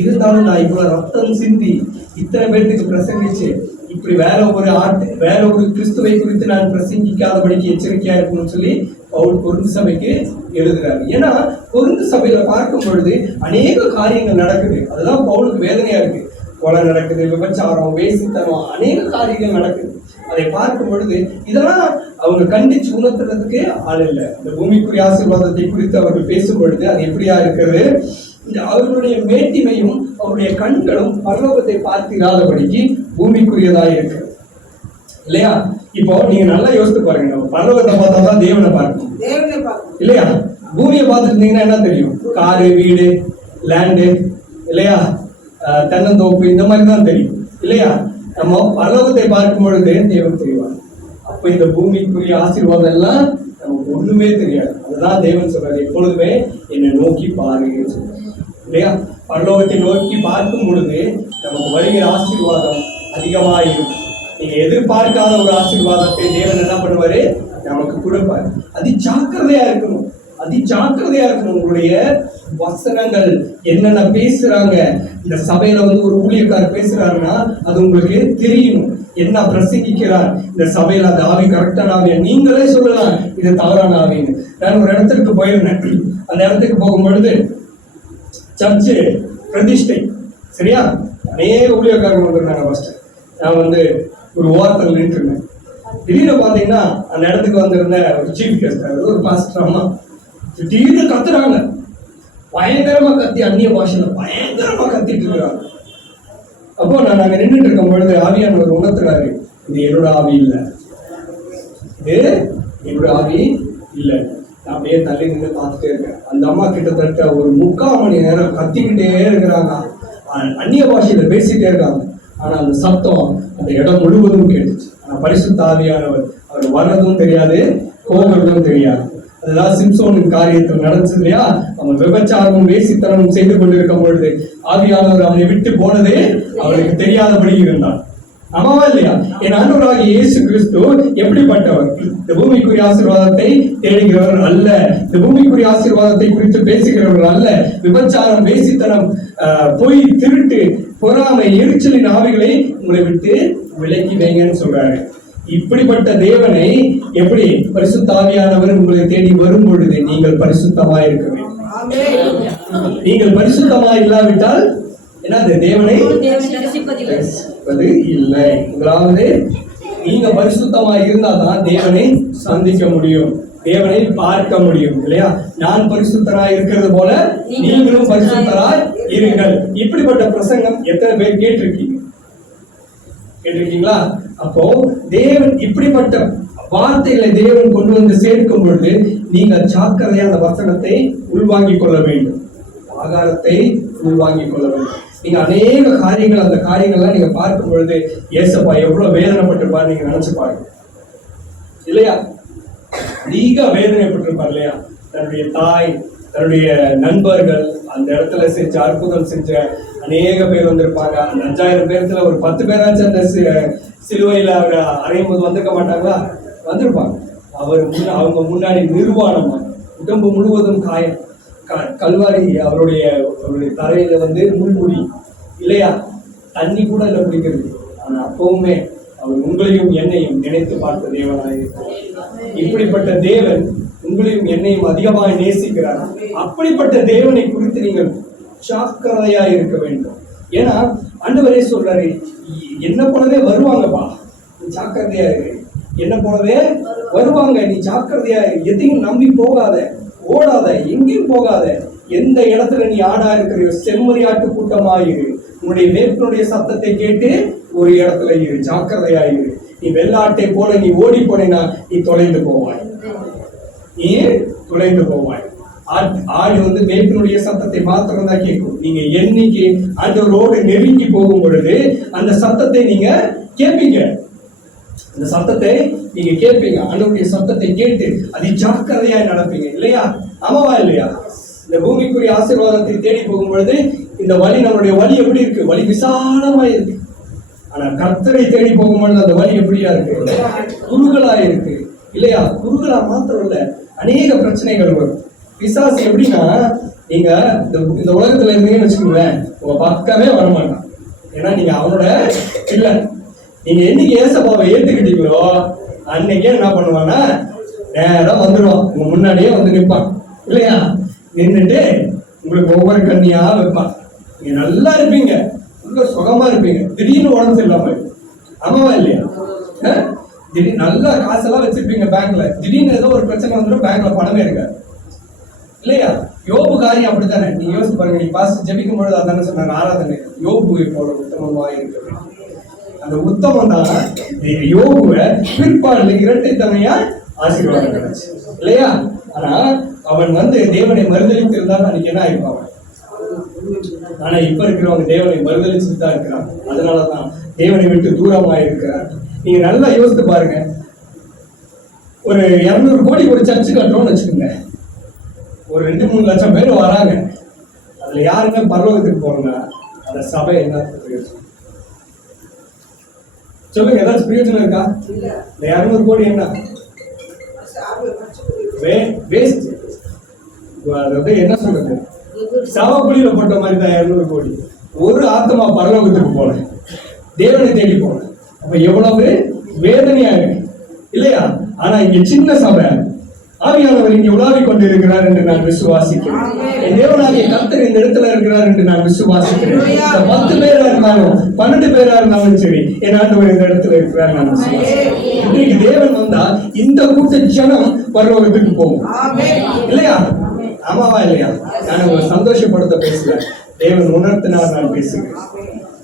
இருந்தாலும் நான் இவ்வளவு ரத்தம் சிந்தி இத்தனை பேருக்கு பிரசங்கிச்சு இப்படி வேற ஒரு கிறிஸ்துவை குறித்து நான் பிரசங்கிக்காதபடிக்கு எச்சரிக்கையா இருக்கணும்னு சொல்லி பவுல் கொரிந்து சபைக்கு எழுதுறாரு. ஏன்னா கொரிந்து சபையில பார்க்கும் பொழுது அநேக காரியங்கள் நடக்குது. அதுதான் பவுலுக்கு வேதனையா இருக்கு. கொலை நடக்குது, விபச்சாரம், வேசித்தனம், அநேக காரியங்கள் நடக்குது. அதை பார்க்கும் பொழுது இதெல்லாம் அவங்க கண்டிச்சு உணர்த்துறதுக்கு ஆள் இல்லை. இந்த பூமிக்குரிய ஆசீர்வாதத்தை குறித்து அவர்கள் பேசும் பொழுது அது எப்படியா இருக்கிறது? அவர்களுடைய மேட்டிமையும் அவருடைய கண்களும் பரலோகத்தை பார்த்திராதபடிக்கு பூமிக்குரியதா இருக்கு இல்லையா? இப்போ நீங்க நல்லா யோசித்து பாருங்க. நம்ம பரலோகத்தை பார்த்தா தான் தேவனை பார்க்கணும் இல்லையா? பூமியை பார்த்துருந்தீங்கன்னா என்ன தெரியும்? காரு, வீடு, லேண்டு இல்லையா, தென்னந்தோப்பு, இந்த மாதிரி தான் தெரியும் இல்லையா? நம்ம பரலோகத்தை பார்க்கும் பொழுது தேவன் தெரிவார். அப்ப இந்த பூமிக்குரிய ஆசீர்வாதம் எல்லாம் நமக்கு ஒண்ணுமே தெரியாது. அதுதான் தேவன் சொல்றாரு, எப்பொழுதுமே என்னை நோக்கி பாருங்க இல்லையா? பரலோகத்தை நோக்கி பார்க்கும் பொழுது நமக்கு வருகிற ஆசீர்வாதம் அதிகமாயிருக்கும். நீங்க எதிர்பார்க்காத ஒரு ஆசீர்வாதத்தை தேவன் என்ன பண்ணுவாரு? நமக்கு கொடுப்பாரு. ஜாக்கிரதையா இருக்கணும். ஜாக்கிரதையா இருக்கணும். உங்களுடைய வசனங்கள் என்னென்ன பேசுறாங்க. இந்த சபையில ஒரு ஊழியக்காரர் பேசுறாருன்னா அது உங்களுக்கு தெரியணும். என்ன பிரசங்கிக்கிறார் இந்த சபையில, அந்த ஆவி கரெக்டான ஆவியா? நீங்களே சொல்லலாம் இது தவறான ஆவின்னு. நான் ஒரு இடத்துக்கு போயிருந்தேன். அந்த இடத்துக்கு போகும் பொழுது சர்ச்சு பிரதிஷ்டை சரியா, அநேக ஊழியக்காரர்கள் வந்திருந்தாங்க. ஃபர்ஸ்ட் நான் ஒரு ஓரத்தில் நின்று இருந்தேன். திடீர்னு பாத்தீங்கன்னா அந்த இடத்துக்கு வந்திருந்த ஒரு சீஃப் கெஸ்ட், ஒரு பாஸ்டர் அம்மா திடீர்னு கத்துறாங்க. பயங்கரமா கத்தி, அந்நிய பாஷையில பயங்கரமா கத்திட்டு இருக்கிறாங்க. அப்போ நான் அங்க நின்றுட்டு இருக்கும் பொழுது ஆவியானவர் உணர்த்துறாரு, இது என்னோட ஆவி இல்லை, இது என்னோட ஆவி இல்லை. நான் அப்படியே தள்ளி நின்று பார்த்துட்டே இருக்கேன். அந்த அம்மா கிட்டத்தட்ட ஒரு 3/4 மணி நேரம் கத்திக்கிட்டே இருக்கிறாங்க, அந்நிய பாஷையில பேசிட்டே இருக்காங்க. ஆனா அந்த சத்தம் அந்த இடம் முழுவதும் கேட்டுச்சு. ஆனா பரிசுத்த ஆவியானவர் அவர் வர்றதும் தெரியாது, போகிறதும் தெரியாது. அதுதான் சிம்சோனின் காரியத்தில் நடந்துச்சு இல்லையா? அவன் விபச்சாரமும் வேசித்தனமும் செய்து கொண்டிருக்கும் பொழுது ஆவியானவர் அவனை விட்டு போனதே அவனுக்கு தெரியாதபடி இருந்தான். ஆமாவா இல்லையா? என் ஆண்டவராகிய இயேசு கிறிஸ்து எப்படிப்பட்டவர்? இந்த பூமிக்குரிய ஆசீர்வாதத்தை தேடுகிறவர் அல்ல, இந்த பூமிக்குரிய ஆசீர்வாதத்தை குறித்து பேசுகிறவர் அல்ல. விபச்சாரம், வேசித்தனம், பொய், திருட்டு, பொறாமை, எரிச்சலின் ஆவிகளை உங்களை விட்டு விலக்கி வைங்கன்னு சொல்றாரு. இப்படிப்பட்ட தேவனை எப்படி பரிசுத்த ஆவியானவர் உங்களை தேடி வரும் பொழுது நீங்கள் பரிசுத்தமாய் இருக்க வேண்டும். நீங்கள் பரிசுத்தமாய் இல்லாவிட்டால் என்ன தேவனை இல்லை. முதலாவது நீங்க பரிசுத்தமாய் இருந்தாதான் தேவனை சந்திக்க முடியும், தேவனை பார்க்க முடியும் இல்லையா? நான் பரிசுத்தராய் இருக்கிறது போல நீங்களும் பரிசுத்தராய் இருங்கள். இப்படிப்பட்ட பிரசங்கம் எத்தனை பேர் கேட்டிருக்கீங்களா? அப்போ தேவன் இப்படிப்பட்ட வார்த்தைகளை தேவன் கொண்டு வந்து சேர்க்கும் பொழுது நீங்கள் ஜாக்கிரதையா அந்த வசனத்தை உள்வாங்கிக் கொள்ள வேண்டும், ஆகாரத்தை உள்வாங்கிக் கொள்ள வேண்டும். நீங்க அநேக காரியங்கள், அந்த காரியங்கள்லாம் நீங்க பார்க்கும் பொழுது ஏசப்பா எவ்வளவு வேதனைப்பட்டிருப்பார் நீங்க நினைச்சு பாருங்க இல்லையா? அதிக வேதனைப்பட்டிருப்பார் இல்லையா? தன்னுடைய தாய், தன்னுடைய நண்பர்கள், அந்த இடத்துல செஞ்ச அற்புதம் செஞ்ச அநேக பேர் வந்திருப்பாங்க. அந்த 5000 பேர்த்துல ஒரு 10 பேராச்சும் அந்த சிலுவையில அவரை அறையும் போது வந்திருக்க மாட்டாங்களா? வந்திருப்பாங்க. அவங்க முன்னாடி நிர்வாணமா, உடம்பு முழுவதும் காயம், கல்வாரி அவருடைய தரையில முள்முடி இல்லையா? தண்ணி கூட இல்லை குடிக்கிறது. ஆனா அப்பவுமே அவர் உங்களையும் என்னையும் நினைத்து பார்த்த தேவனாக இருக்கிறார். இப்படிப்பட்ட தேவன் உங்களையும் என்னையும் அதிகமாக நேசிக்கிறார். அப்படிப்பட்ட தேவனை குறித்து நீங்கள் ஜாக்கிரதையா இருக்க வேண்டும். ஏன்னா ஆண்டவரே சொல்றாரு, என்ன போலவே வருவாங்கப்பா, நீ ஜாக்கிரதையா இரு. என்ன போலவே வருவாங்க, நீ ஜாக்கிரதையா இரு. எதையும் நம்பி போகாத, ஓடாத, எங்கேயும் போகாத. எந்த இடத்துல நீ ஆடா இருக்கிற செம்மறியாட்டு கூட்டமாயிரு. உன்னுடைய வேப்பினுடைய சத்தத்தை கேட்டு ஒரு இடத்துல இரு, ஜாக்கிரதையா இரு. நீ வெள்ளாட்டை போல நீ ஓடி போனா நீ தொலைந்து போவாய், நீ தொலைந்து போவாய். ஆடு வேப்பினுடைய சத்தத்தை மாத்திரம் தான் கேட்கும். நீங்க என்னைக்கு ஆண்டவரோடு நெருங்கி போகும் பொழுது அந்த சத்தத்தை நீங்க கேட்பீங்க, அந்த சத்தத்தை நீங்க கேட்பீங்க. ஆண்டவருடைய சத்தத்தை கேட்டு அதை ஜாக்கிரதையா நடப்பீங்க இல்லையா? ஆமாவா இல்லையா? இந்த பூமிக்குரிய ஆசீர்வாதத்தை தேடி போகும் பொழுது இந்த வழி, நம்மளுடைய வழி எப்படி இருக்கு? வழி விசாலமா இருக்கு. ஆனா கர்த்தரை தேடி போகும் பொழுது அந்த வழி எப்படியா இருக்கு? குறுகலா இருக்கு இல்லையா? குறுகலா மாத்திரம் இல்ல, அநேக பிரச்சனைகள் வரும். பிசாசு எப்படின்னா, நீங்க இந்த உலகத்துல இருந்தீங்கன்னு வச்சுக்கோங்களேன், உங்க பக்கமே வரமாட்டான். ஏன்னா நீங்க அவனோட இல்ல. நீங்க என்னைக்கு ஏசப்பாவை ஏத்துக்கிட்டீங்களோ அன்னைக்கே என்ன பண்ணுவான்னா நேரம் வந்துடுவான், உங்க முன்னாடியே நிற்பான் இல்லையா? நின்றுட்டு உங்களுக்கு ஒவ்வொரு கண்ணியா வைப்பான். நீங்க நல்லா இருப்பீங்க, சுகமா இருப்பீங்க. திடீர்னு உடம்பு சரியில்லாம, ஆமாவா இல்லையா? திடீர்னு நல்லா காசெல்லாம் வச்சிருப்பீங்க பேங்க்ல, திடீர்னு ஏதோ ஒரு பிரச்சனை வந்துடும், பேங்க்ல பணமே இருக்காது இல்லையா? யோபு காரியம் அப்படித்தானே. நீங்க யோசிச்சு பாருங்க. நீ பாஸ்ட் ஜெபிக்கும் பொழுது அதானே சொன்னாங்க, ஆராதனை யோபு போல உத்தமமா இருக்கு. அந்த உத்தமம் தான் யோபுவை பிற்பாடு இரட்டைத்தன்மையா ஆசீர்வாதம் கிடைச்சு இல்லையா? ஆனா அவன் தேவனை மறுதளித்து இருந்தாலும் அன்னைக்கு என்ன ஆயிருப்பான்? ஆனா இப்ப இருக்கிறவங்க தேவனை மறுதளிச்சுட்டு தான் இருக்கிறாங்க. அதனாலதான் தேவனை விட்டு தூரமா இருக்கிறார். நீங்க நல்லா யோசித்து பாருங்க. ஒரு 200 கோடி ஒரு சர்ச்சு கட்டுறோம்னு வச்சுக்கோங்க. ஒரு 2-3 லட்சம் பேர் வராங்க. அதுல யாருமே பரலோகத்துக்கு போறோம்னா அந்த சபை என்ன சொல்லுங்க? ஏதாச்சும் பிரயோஜனம் இருக்கா? இந்த 200 கோடி என்ன வேஸ்ட். அதாவது என்ன சொல்றது, சவக்குழியில போட்ட மாதிரி தான் 200 கோடி. ஒரு ஆத்மா பரலோகத்துக்கு போல, தேவனை தேடி போல. அப்ப எவ்வளவு வேதனையா இருக்கு இல்லையா? ஆனா இங்க சின்ன சபை, ஆவியானவர் இங்கே உலாவிக் கொண்டு இருக்கிறார் என்று நான் விசுவாசிக்கிறேன். என் தேவனாகிய கர்த்தர் இந்த இடத்துல இருக்கிறார் என்று நான் விசுவாசிக்கிறேன். 10 பேரா இருந்தாலும் 12 பேரா இருந்தாலும் சரி, என் ஆண்டவர் இந்த இடத்துல இருக்கிறார் நான் விசுவாசிக்கிறேன். இன்னைக்கு தேவன் வந்தா இந்த கூட்ட ஜனம் பரலோகத்துக்கு போகும் இல்லையா? ஆமாவா இல்லையா? நான் உங்களை சந்தோஷப்படுத்த பேசல, தேவன் உணர்த்தினார் நான் பேசுகிறேன்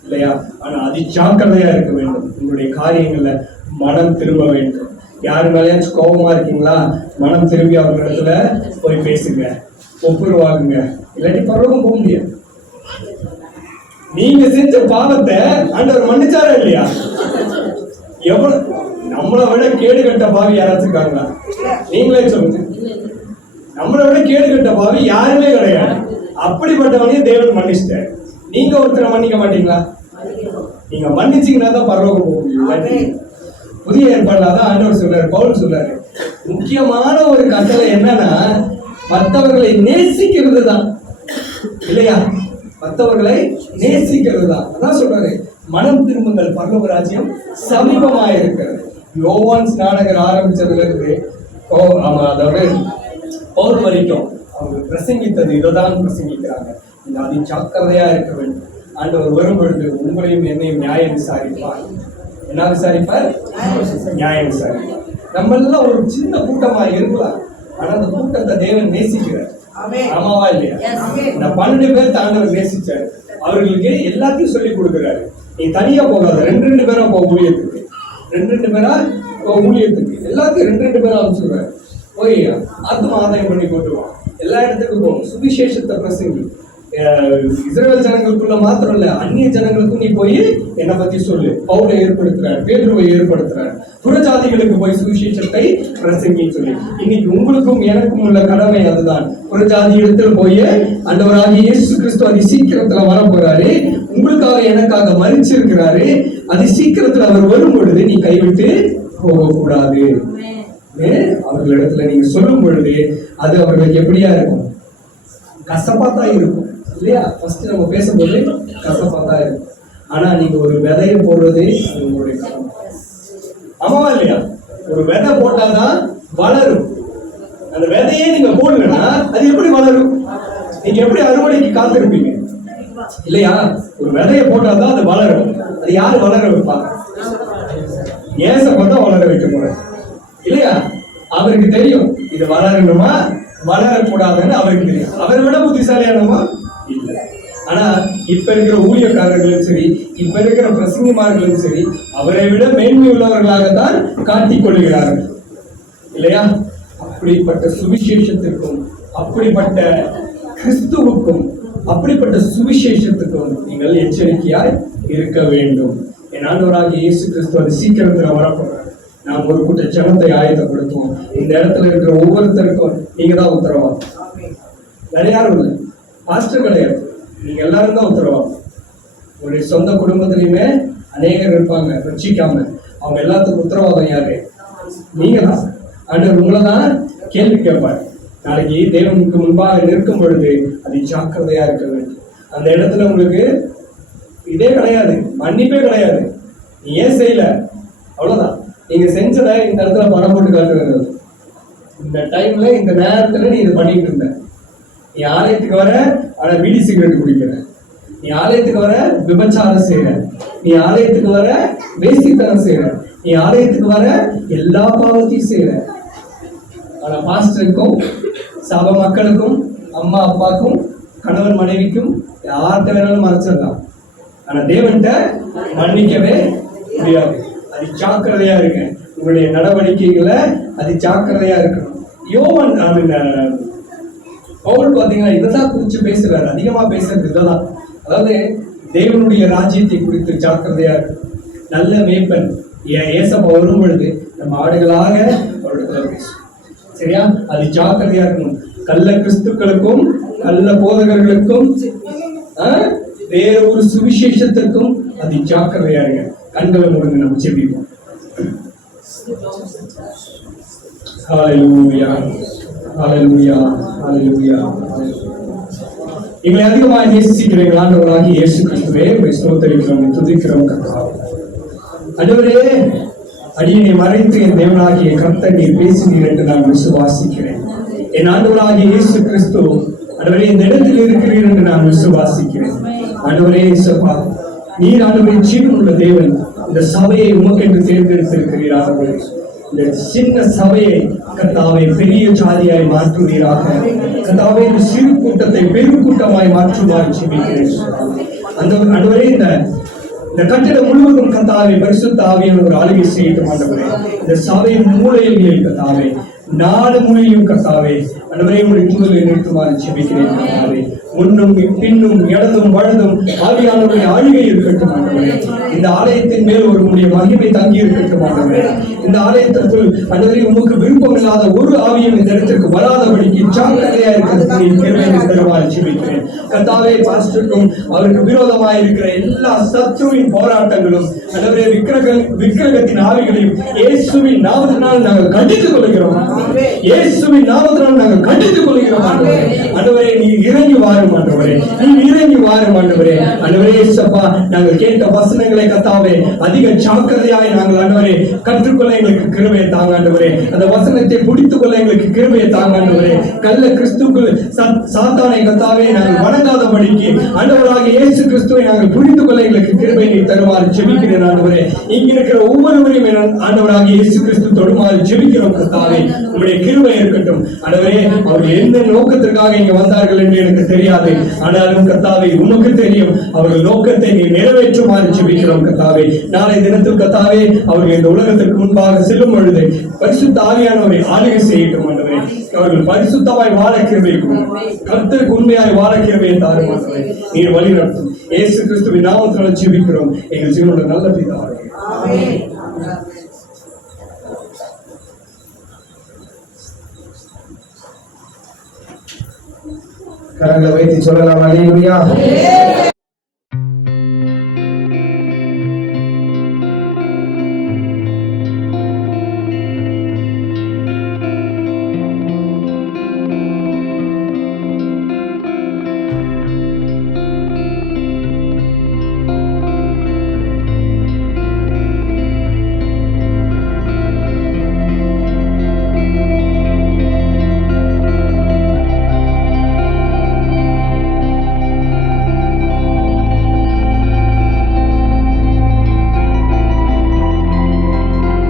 இல்லையா? ஆனா அதி ஜாக்கிரதையா இருக்க வேண்டும். உங்களுடைய காரியங்கள்ல மனம் திரும்ப வேண்டும். யாரு மேலேயாச்சும் கோபமா இருக்கீங்களா? மனம் திரும்பி அவங்க இடத்துல போய் பேசுங்க, ஒப்புருவாகுங்க. இல்லாட்டி பரலோகம் போக முடியாது. நீங்க செஞ்ச பாவத்தை ஆண்டவர் மன்னிச்சாரா இல்லையா? எவ்வளவு நம்மளை விட கேடு கட்ட பாவி யாராச்சும் இருக்காங்களா? நீங்களே சொல்லுங்க. நம்மளை விட கேடு கட்ட பாவி யாருமே கிடையாது. அப்படிப்பட்டவனையும் தேவன் மன்னிச்சிட்டார். நீங்க ஒருத்தரை மன்னிக்க மாட்டீங்களா? நீங்க மன்னிச்சீங்கன்னா தான் பரலோகம் போக முடியும். புதிய ஏற்பாடுல தான் ஆண்டவர் சொல்றாரு, பவுல் சொல்றாரு, முக்கியமான ஒரு கட்டளை என்னன்னா மற்றவர்களை நேசிக்கிறது தான், இல்லையா? மற்றவர்களை நேசிக்கிறது தான். அதான் சொல்றாரு, மனம் திரும்புங்கள், பரலோக ராஜ்யம் சமீபமாக இருக்கிறது. யோவான் ஸ்நானகர் ஆரம்பிச்சதுல இருந்து அதாவது பவுல் வரைக்கும் அவங்க பிரசங்கித்தது இதைதான் பிரசங்கிக்கிறாங்க. இந்த அதி ஜாக்கிரதையா இருக்க வேண்டும். ஆண்டவர் வரும் பொழுது உங்களையும் என்னையும் நியாயம் விசாரிப்பார். என்ன விசாரிப்பார்? நியாயம் விசாரிப்பார். நம்ம எல்லாம் ஒரு சின்ன கூட்டமா இருக்கலாம், ஆனா அந்த கூட்டத்தை தேவன் நேசிக்கிறார். ஆமாவா இல்லையா? இந்த 12 பேர் ஆண்டவர் நேசிச்சாரு. அவர்களுக்கு எல்லாத்தையும் சொல்லி கொடுக்கிறாரு. நீ தனியா போகாத, 2 பேரா போ ஊழியத்துக்கு, 2 பேரா போ ஊழியத்துக்கு, எல்லாத்தையும் 2 பேரா அனுப்பிச்சுடுறாரு. போய் ஆத்ம ஆதாயம் பண்ணி கொண்டுவான், எல்லா இடத்துக்கும் போகும், சுவிசேஷத்தை பிரசங்கி. இஸ்ரவேல் ஜனங்களுக்குள்ள மாத்திரம் இல்ல, அந்நிய ஜனங்களுக்கும் நீ போய் என்னை பத்தி சொல்லு. பவுலை ஏற்படுத்துறார், பேதுருவை ஏற்படுத்துறார், புறஜாதிகளுக்கு போய் சுவிசேஷத்தை பிரசங்கின்னு சொல்லி. இன்னைக்கு உங்களுக்கும் எனக்கும் உள்ள கடமை அதுதான். புறஜாதி இடத்துல போய் ஆண்டவராகிய இயேசு கிறிஸ்து அதி சீக்கிரத்துல வர போறாரு, உங்களுக்காக எனக்காக மரிச்சிருக்கிறாரு. அதி சீக்கிரத்துல அவர் வரும் பொழுது நீ கைவிட்டு போகக்கூடாது. அவர்களிடத்துல நீங்க சொல்லும் பொழுது அது அவர்களுக்கு எப்படியா இருக்கும்? கசப்பா தான் இருக்கும், இல்லையா? ஃபர்ஸ்ட் நம்ம பேசும்போது கசப்பா தான் இருக்கும். ஆனா நீங்க ஒரு விதைய போடுறது அது உங்களுடைய கடமை. ஆமாவா இல்லையா? ஒரு விதை போட்டாதான் வளரும். அந்த விதையே நீங்க போடலன்னா அது எப்படி வளரும்? நீங்க எப்படி அறுவடைக்கு காத்திருப்பீங்க, இல்லையா? ஒரு விதைய போட்டாதான் அது வளரும். அது யாரு வளர வைப்பாங்க? ஏசப்பா தான் வளர வைக்க போறாரு, இல்லையா? அவருக்கு தெரியும் இது வளரணுமா வளரக்கூடாதுன்னு அவருக்கு தெரியும். அவரை விட புத்திசாலியானமா இல்லை. ஆனா இப்ப இருக்கிற ஊழியக்காரர்களும் சரி, இப்ப இருக்கிற பிரசங்கிமார்களும் சரி, அவரை விட மேன்மை உள்ளவர்களாகத்தான் காட்டிக் கொள்கிறார்கள், இல்லையா? அப்படிப்பட்ட சுவிசேஷத்திற்கும் அப்படிப்பட்ட கிறிஸ்துவுக்கும் அப்படிப்பட்ட சுவிசேஷத்துக்கும் நீங்கள் எச்சரிக்கையாய் இருக்க வேண்டும். என் ஆண்டவராகிய இயேசு கிறிஸ்து அது சீக்கிரத்துல வரப்போறார். நாம் ஒரு கூட்ட ஜனத்தை ஆயத்தப்படுத்துவோம். இந்த இடத்துல இருக்கிற ஒவ்வொருத்தருக்கும் நீங்க தான் உத்தரவாதம். வேற யாரும் இல்லை, பாஸ்டர் கிடையாது, நீங்க எல்லாரும் தான் உத்தரவாதம். உங்களுடைய சொந்த குடும்பத்திலையுமே அநேகர் இருப்பாங்க ரட்சிக்காம, அவங்க எல்லாத்துக்கும் உத்தரவாதம் யாரு? நீங்க தான். ஆண்டவர் உங்களை தான் கேள்வி கேட்பார். நாளைக்கு தேவனுக்கு முன்பாக நிற்கும் பொழுது அது ஜாக்கிரதையா இருக்க வேண்டும். அந்த இடத்துல உங்களுக்கு இதே கிடையாது, மன்னிப்பே கிடையாது. நீ ஏன் செய்யல, அவ்வளவுதான். நீங்க செஞ்சதை இந்த இடத்துல படம் போட்டு காட்டுறது. இந்த டைம்ல இந்த நேரத்துல நீ இதை பண்ணிட்டு இருந்த. நீ ஆலயத்துக்கு வர ஆனா பீடி சிகரெட் குடிக்கிற, நீ ஆலயத்துக்கு வர விபச்சாரம் செய்யற, நீ ஆலயத்துக்கு வர வேசித்தனம் செய்யற, நீ ஆலயத்துக்கு வர எல்லா பாவத்தையும் செய்யற. ஆனா பாஸ்டருக்கும் சபை மக்களுக்கும் அம்மா அப்பாக்கும் கணவன் மனைவிக்கும் யார்கிட்ட வேணாலும் மறைச்சிடலாம். ஆனா தேவன்கிட்ட மன்னிக்கவே முடியாது. அது ஜாக்கிரதையா இருக்கு. உங்களுடைய நடவடிக்கைகளை அது ஜாக்கிரதையா இருக்கணும். யோவான் பவுல் பாத்தீங்கன்னா இதைதான் குறிச்சு பேசுறாரு, அதிகமா பேசுறது இதுதான். அதாவது தேவனுடைய ராஜ்யத்தை குறித்து ஜாக்கிரதையா இருக்கு. நல்ல மேய்ப்பன் ஏசப்பா வரும் பொழுது நம்ம ஆடுகளாக அவரிடத்துல பேசும், சரியா? அது ஜாக்கிரதையா இருக்கணும். கள்ள கிறிஸ்துக்களுக்கும் கள்ள போதகர்களுக்கும் வேற ஒரு சுவிசேஷத்திற்கும் அது ஜாக்கிரதையா இருங்க. கண்களை மூடுங்க, நம்ம ஜெபிப்போம். ஹல்லேலூயா, ஹல்லேலூயா, ஹல்லேலூயா. எங்களை அதிகமாக நேசிக்கிற ஆண்டவராகிய இயேசு கிறிஸ்துவே உம்மை ஸ்தோத்திரிக்கிறோம், துதிக்கிறோம் கர்த்தாவே. ஆண்டவரே, அடியனை மறைத்து என் தேவனாகிய கர்த்தர் நீர் பேசினீர் என்று நான் விசுவாசிக்கிறேன். என் ஆண்டவராகிய இயேசு கிறிஸ்து ஆண்டவரே இந்த இடத்தில் இருக்கிறீர் என்று நான் விசுவாசிக்கிறேன். ஆண்டவரே இயேசுப்பா, நீர் ஆண்டவரே ஜீவனுள்ள தேவன். இந்த சபையை உமக்கென்று தேர்ந்தெடுத்திருக்கிறீர். ஆண்டவரே இந்த சின்ன சபையை கர்த்தாவே பெரிய ஜாதியாய் மாற்றுவீராக. கர்த்தாவே இந்த சிறு கூட்டத்தை பெரும் கூட்டமாய் மாற்றுமாறு ஜெபிக்கிறேன். அந்த ஆண்டவரே இந்த கட்டிடம் முழுவதும் கர்த்தாவே பரிசுத்த ஆவியானவர் ஆளுகை செய்யட்டும். ஆண்டவரே இந்த சபையின் மூலையில் கர்த்தாவே நாலு மூலையிலும் கர்த்தாவே ஆண்டவரே உடைய தூதரை நிறுத்துமாறு ஜெபிக்கிறேன். கர்த்தாவே முன்னும் பின்னும் இடதும் வலதும் ஆவியானவருடைய ஆளுகை இருக்கட்டும். ஆண்டவரே இந்த ஆலயத்தின் மேல் ஒரு உடைய மகிமை தங்கி இருக்கட்டும் ஆண்டவரே. இந்த ஆலயத்திற்குள் ஆண்டவரே உமக்கு விருப்பம் இல்லாத ஒரு ஆவியும் இந்த இடத்திற்கு வராதபடிக்கு ஜாக்கிரதையா இருக்கிறேன் ஜெபிக்கிறேன். கர்த்தாவே, பாஸ்டருக்கும் அவருக்கு விரோதமாக இருக்கிற எல்லா சத்துருவின் போராட்டங்களும் ஆண்டவரே விக்கிரகத்தின் ஆவிகளையும் இயேசுவின் நாமத்தினால் நாங்கள் கண்டித்துக் கொள்கிறோம். இயேசுவின் நாமத்தினால் நாங்கள் கண்டித்துக் கொள்கிறோம். ஆண்டவரே, நீ இறங்கி வாரும் ஆண்டவரே, நீ இறங்கி வாரும் ஆண்டவரே. ஆண்டவரே இயேசுப்பா, நாங்கள் கேட்ட வசனங்களை கர்த்தாவே அதிக ஜாக்கிரதையாய் நாங்கள் ஆண்டவரே கற்றுக்கொள்ள எங்களுக்கு கிருபையை தாங்க ஆண்டவரே. அந்த வசனத்தை பிடித்துக் கொள்ள எங்களுக்கு கிருபையை தாங்க ஆண்டவரே. கள்ள கிறிஸ்துக்குள் சாத்தானை கர்த்தாவே நாங்கள் வணங்காதபடிக்கு ஆண்டவராகிய இயேசு கிறிஸ்துவை நாங்கள் புரிந்து கொள்ள எங்களுக்கு கிருபை நீ தருமாறு ஜெபிக்கிறேன் ஆண்டவரே. இங்க இருக்கிற ஒவ்வொருவரையும் ஆண்டவராகிய இயேசு கிறிஸ்து தொடுமாறு ஜெபிக்கிறோம் கர்த்தாவே. உங்களுடைய கிருபை இருக்கட்டும் ஆண்டவரே. அவர்கள் எந்த நோக்கத்திற்காக இங்க வந்தார்கள் என்று எனக்கு தெரியாது, ஆனாலும் கர்த்தாவே உனக்கு தெரியும். அவர்கள் நோக்கத்தை நீ நிறைவேற்றுமாறு ஜெபிக்கிறோம் கர்த்தாவே. நாளை தினத்தில் கர்த்தாவே அவர்கள் இந்த உலகத்திற்கு முன்பாக செல்லும் பொழுது பரிசுத்த ஆவியானவரை ஆளுகை செய்யட்டும் ஆண்டவரே. அவர்கள் பரிசுத்தமாய் வாழ கிருபை, கர்த்தருக்கு உண்மையாய் வாழ கிருபையை தாரும் ஆண்டவரே. நீர் வழி நடத்தும். இயேசு கிறிஸ்துவின் நாமத்தினால் ஜெபிக்கிறோம் எங்கள் ஜீவனோட நல்ல பிதாவே. கரங்களை வைத்து சொல்லலாம் அல்லேலூயா.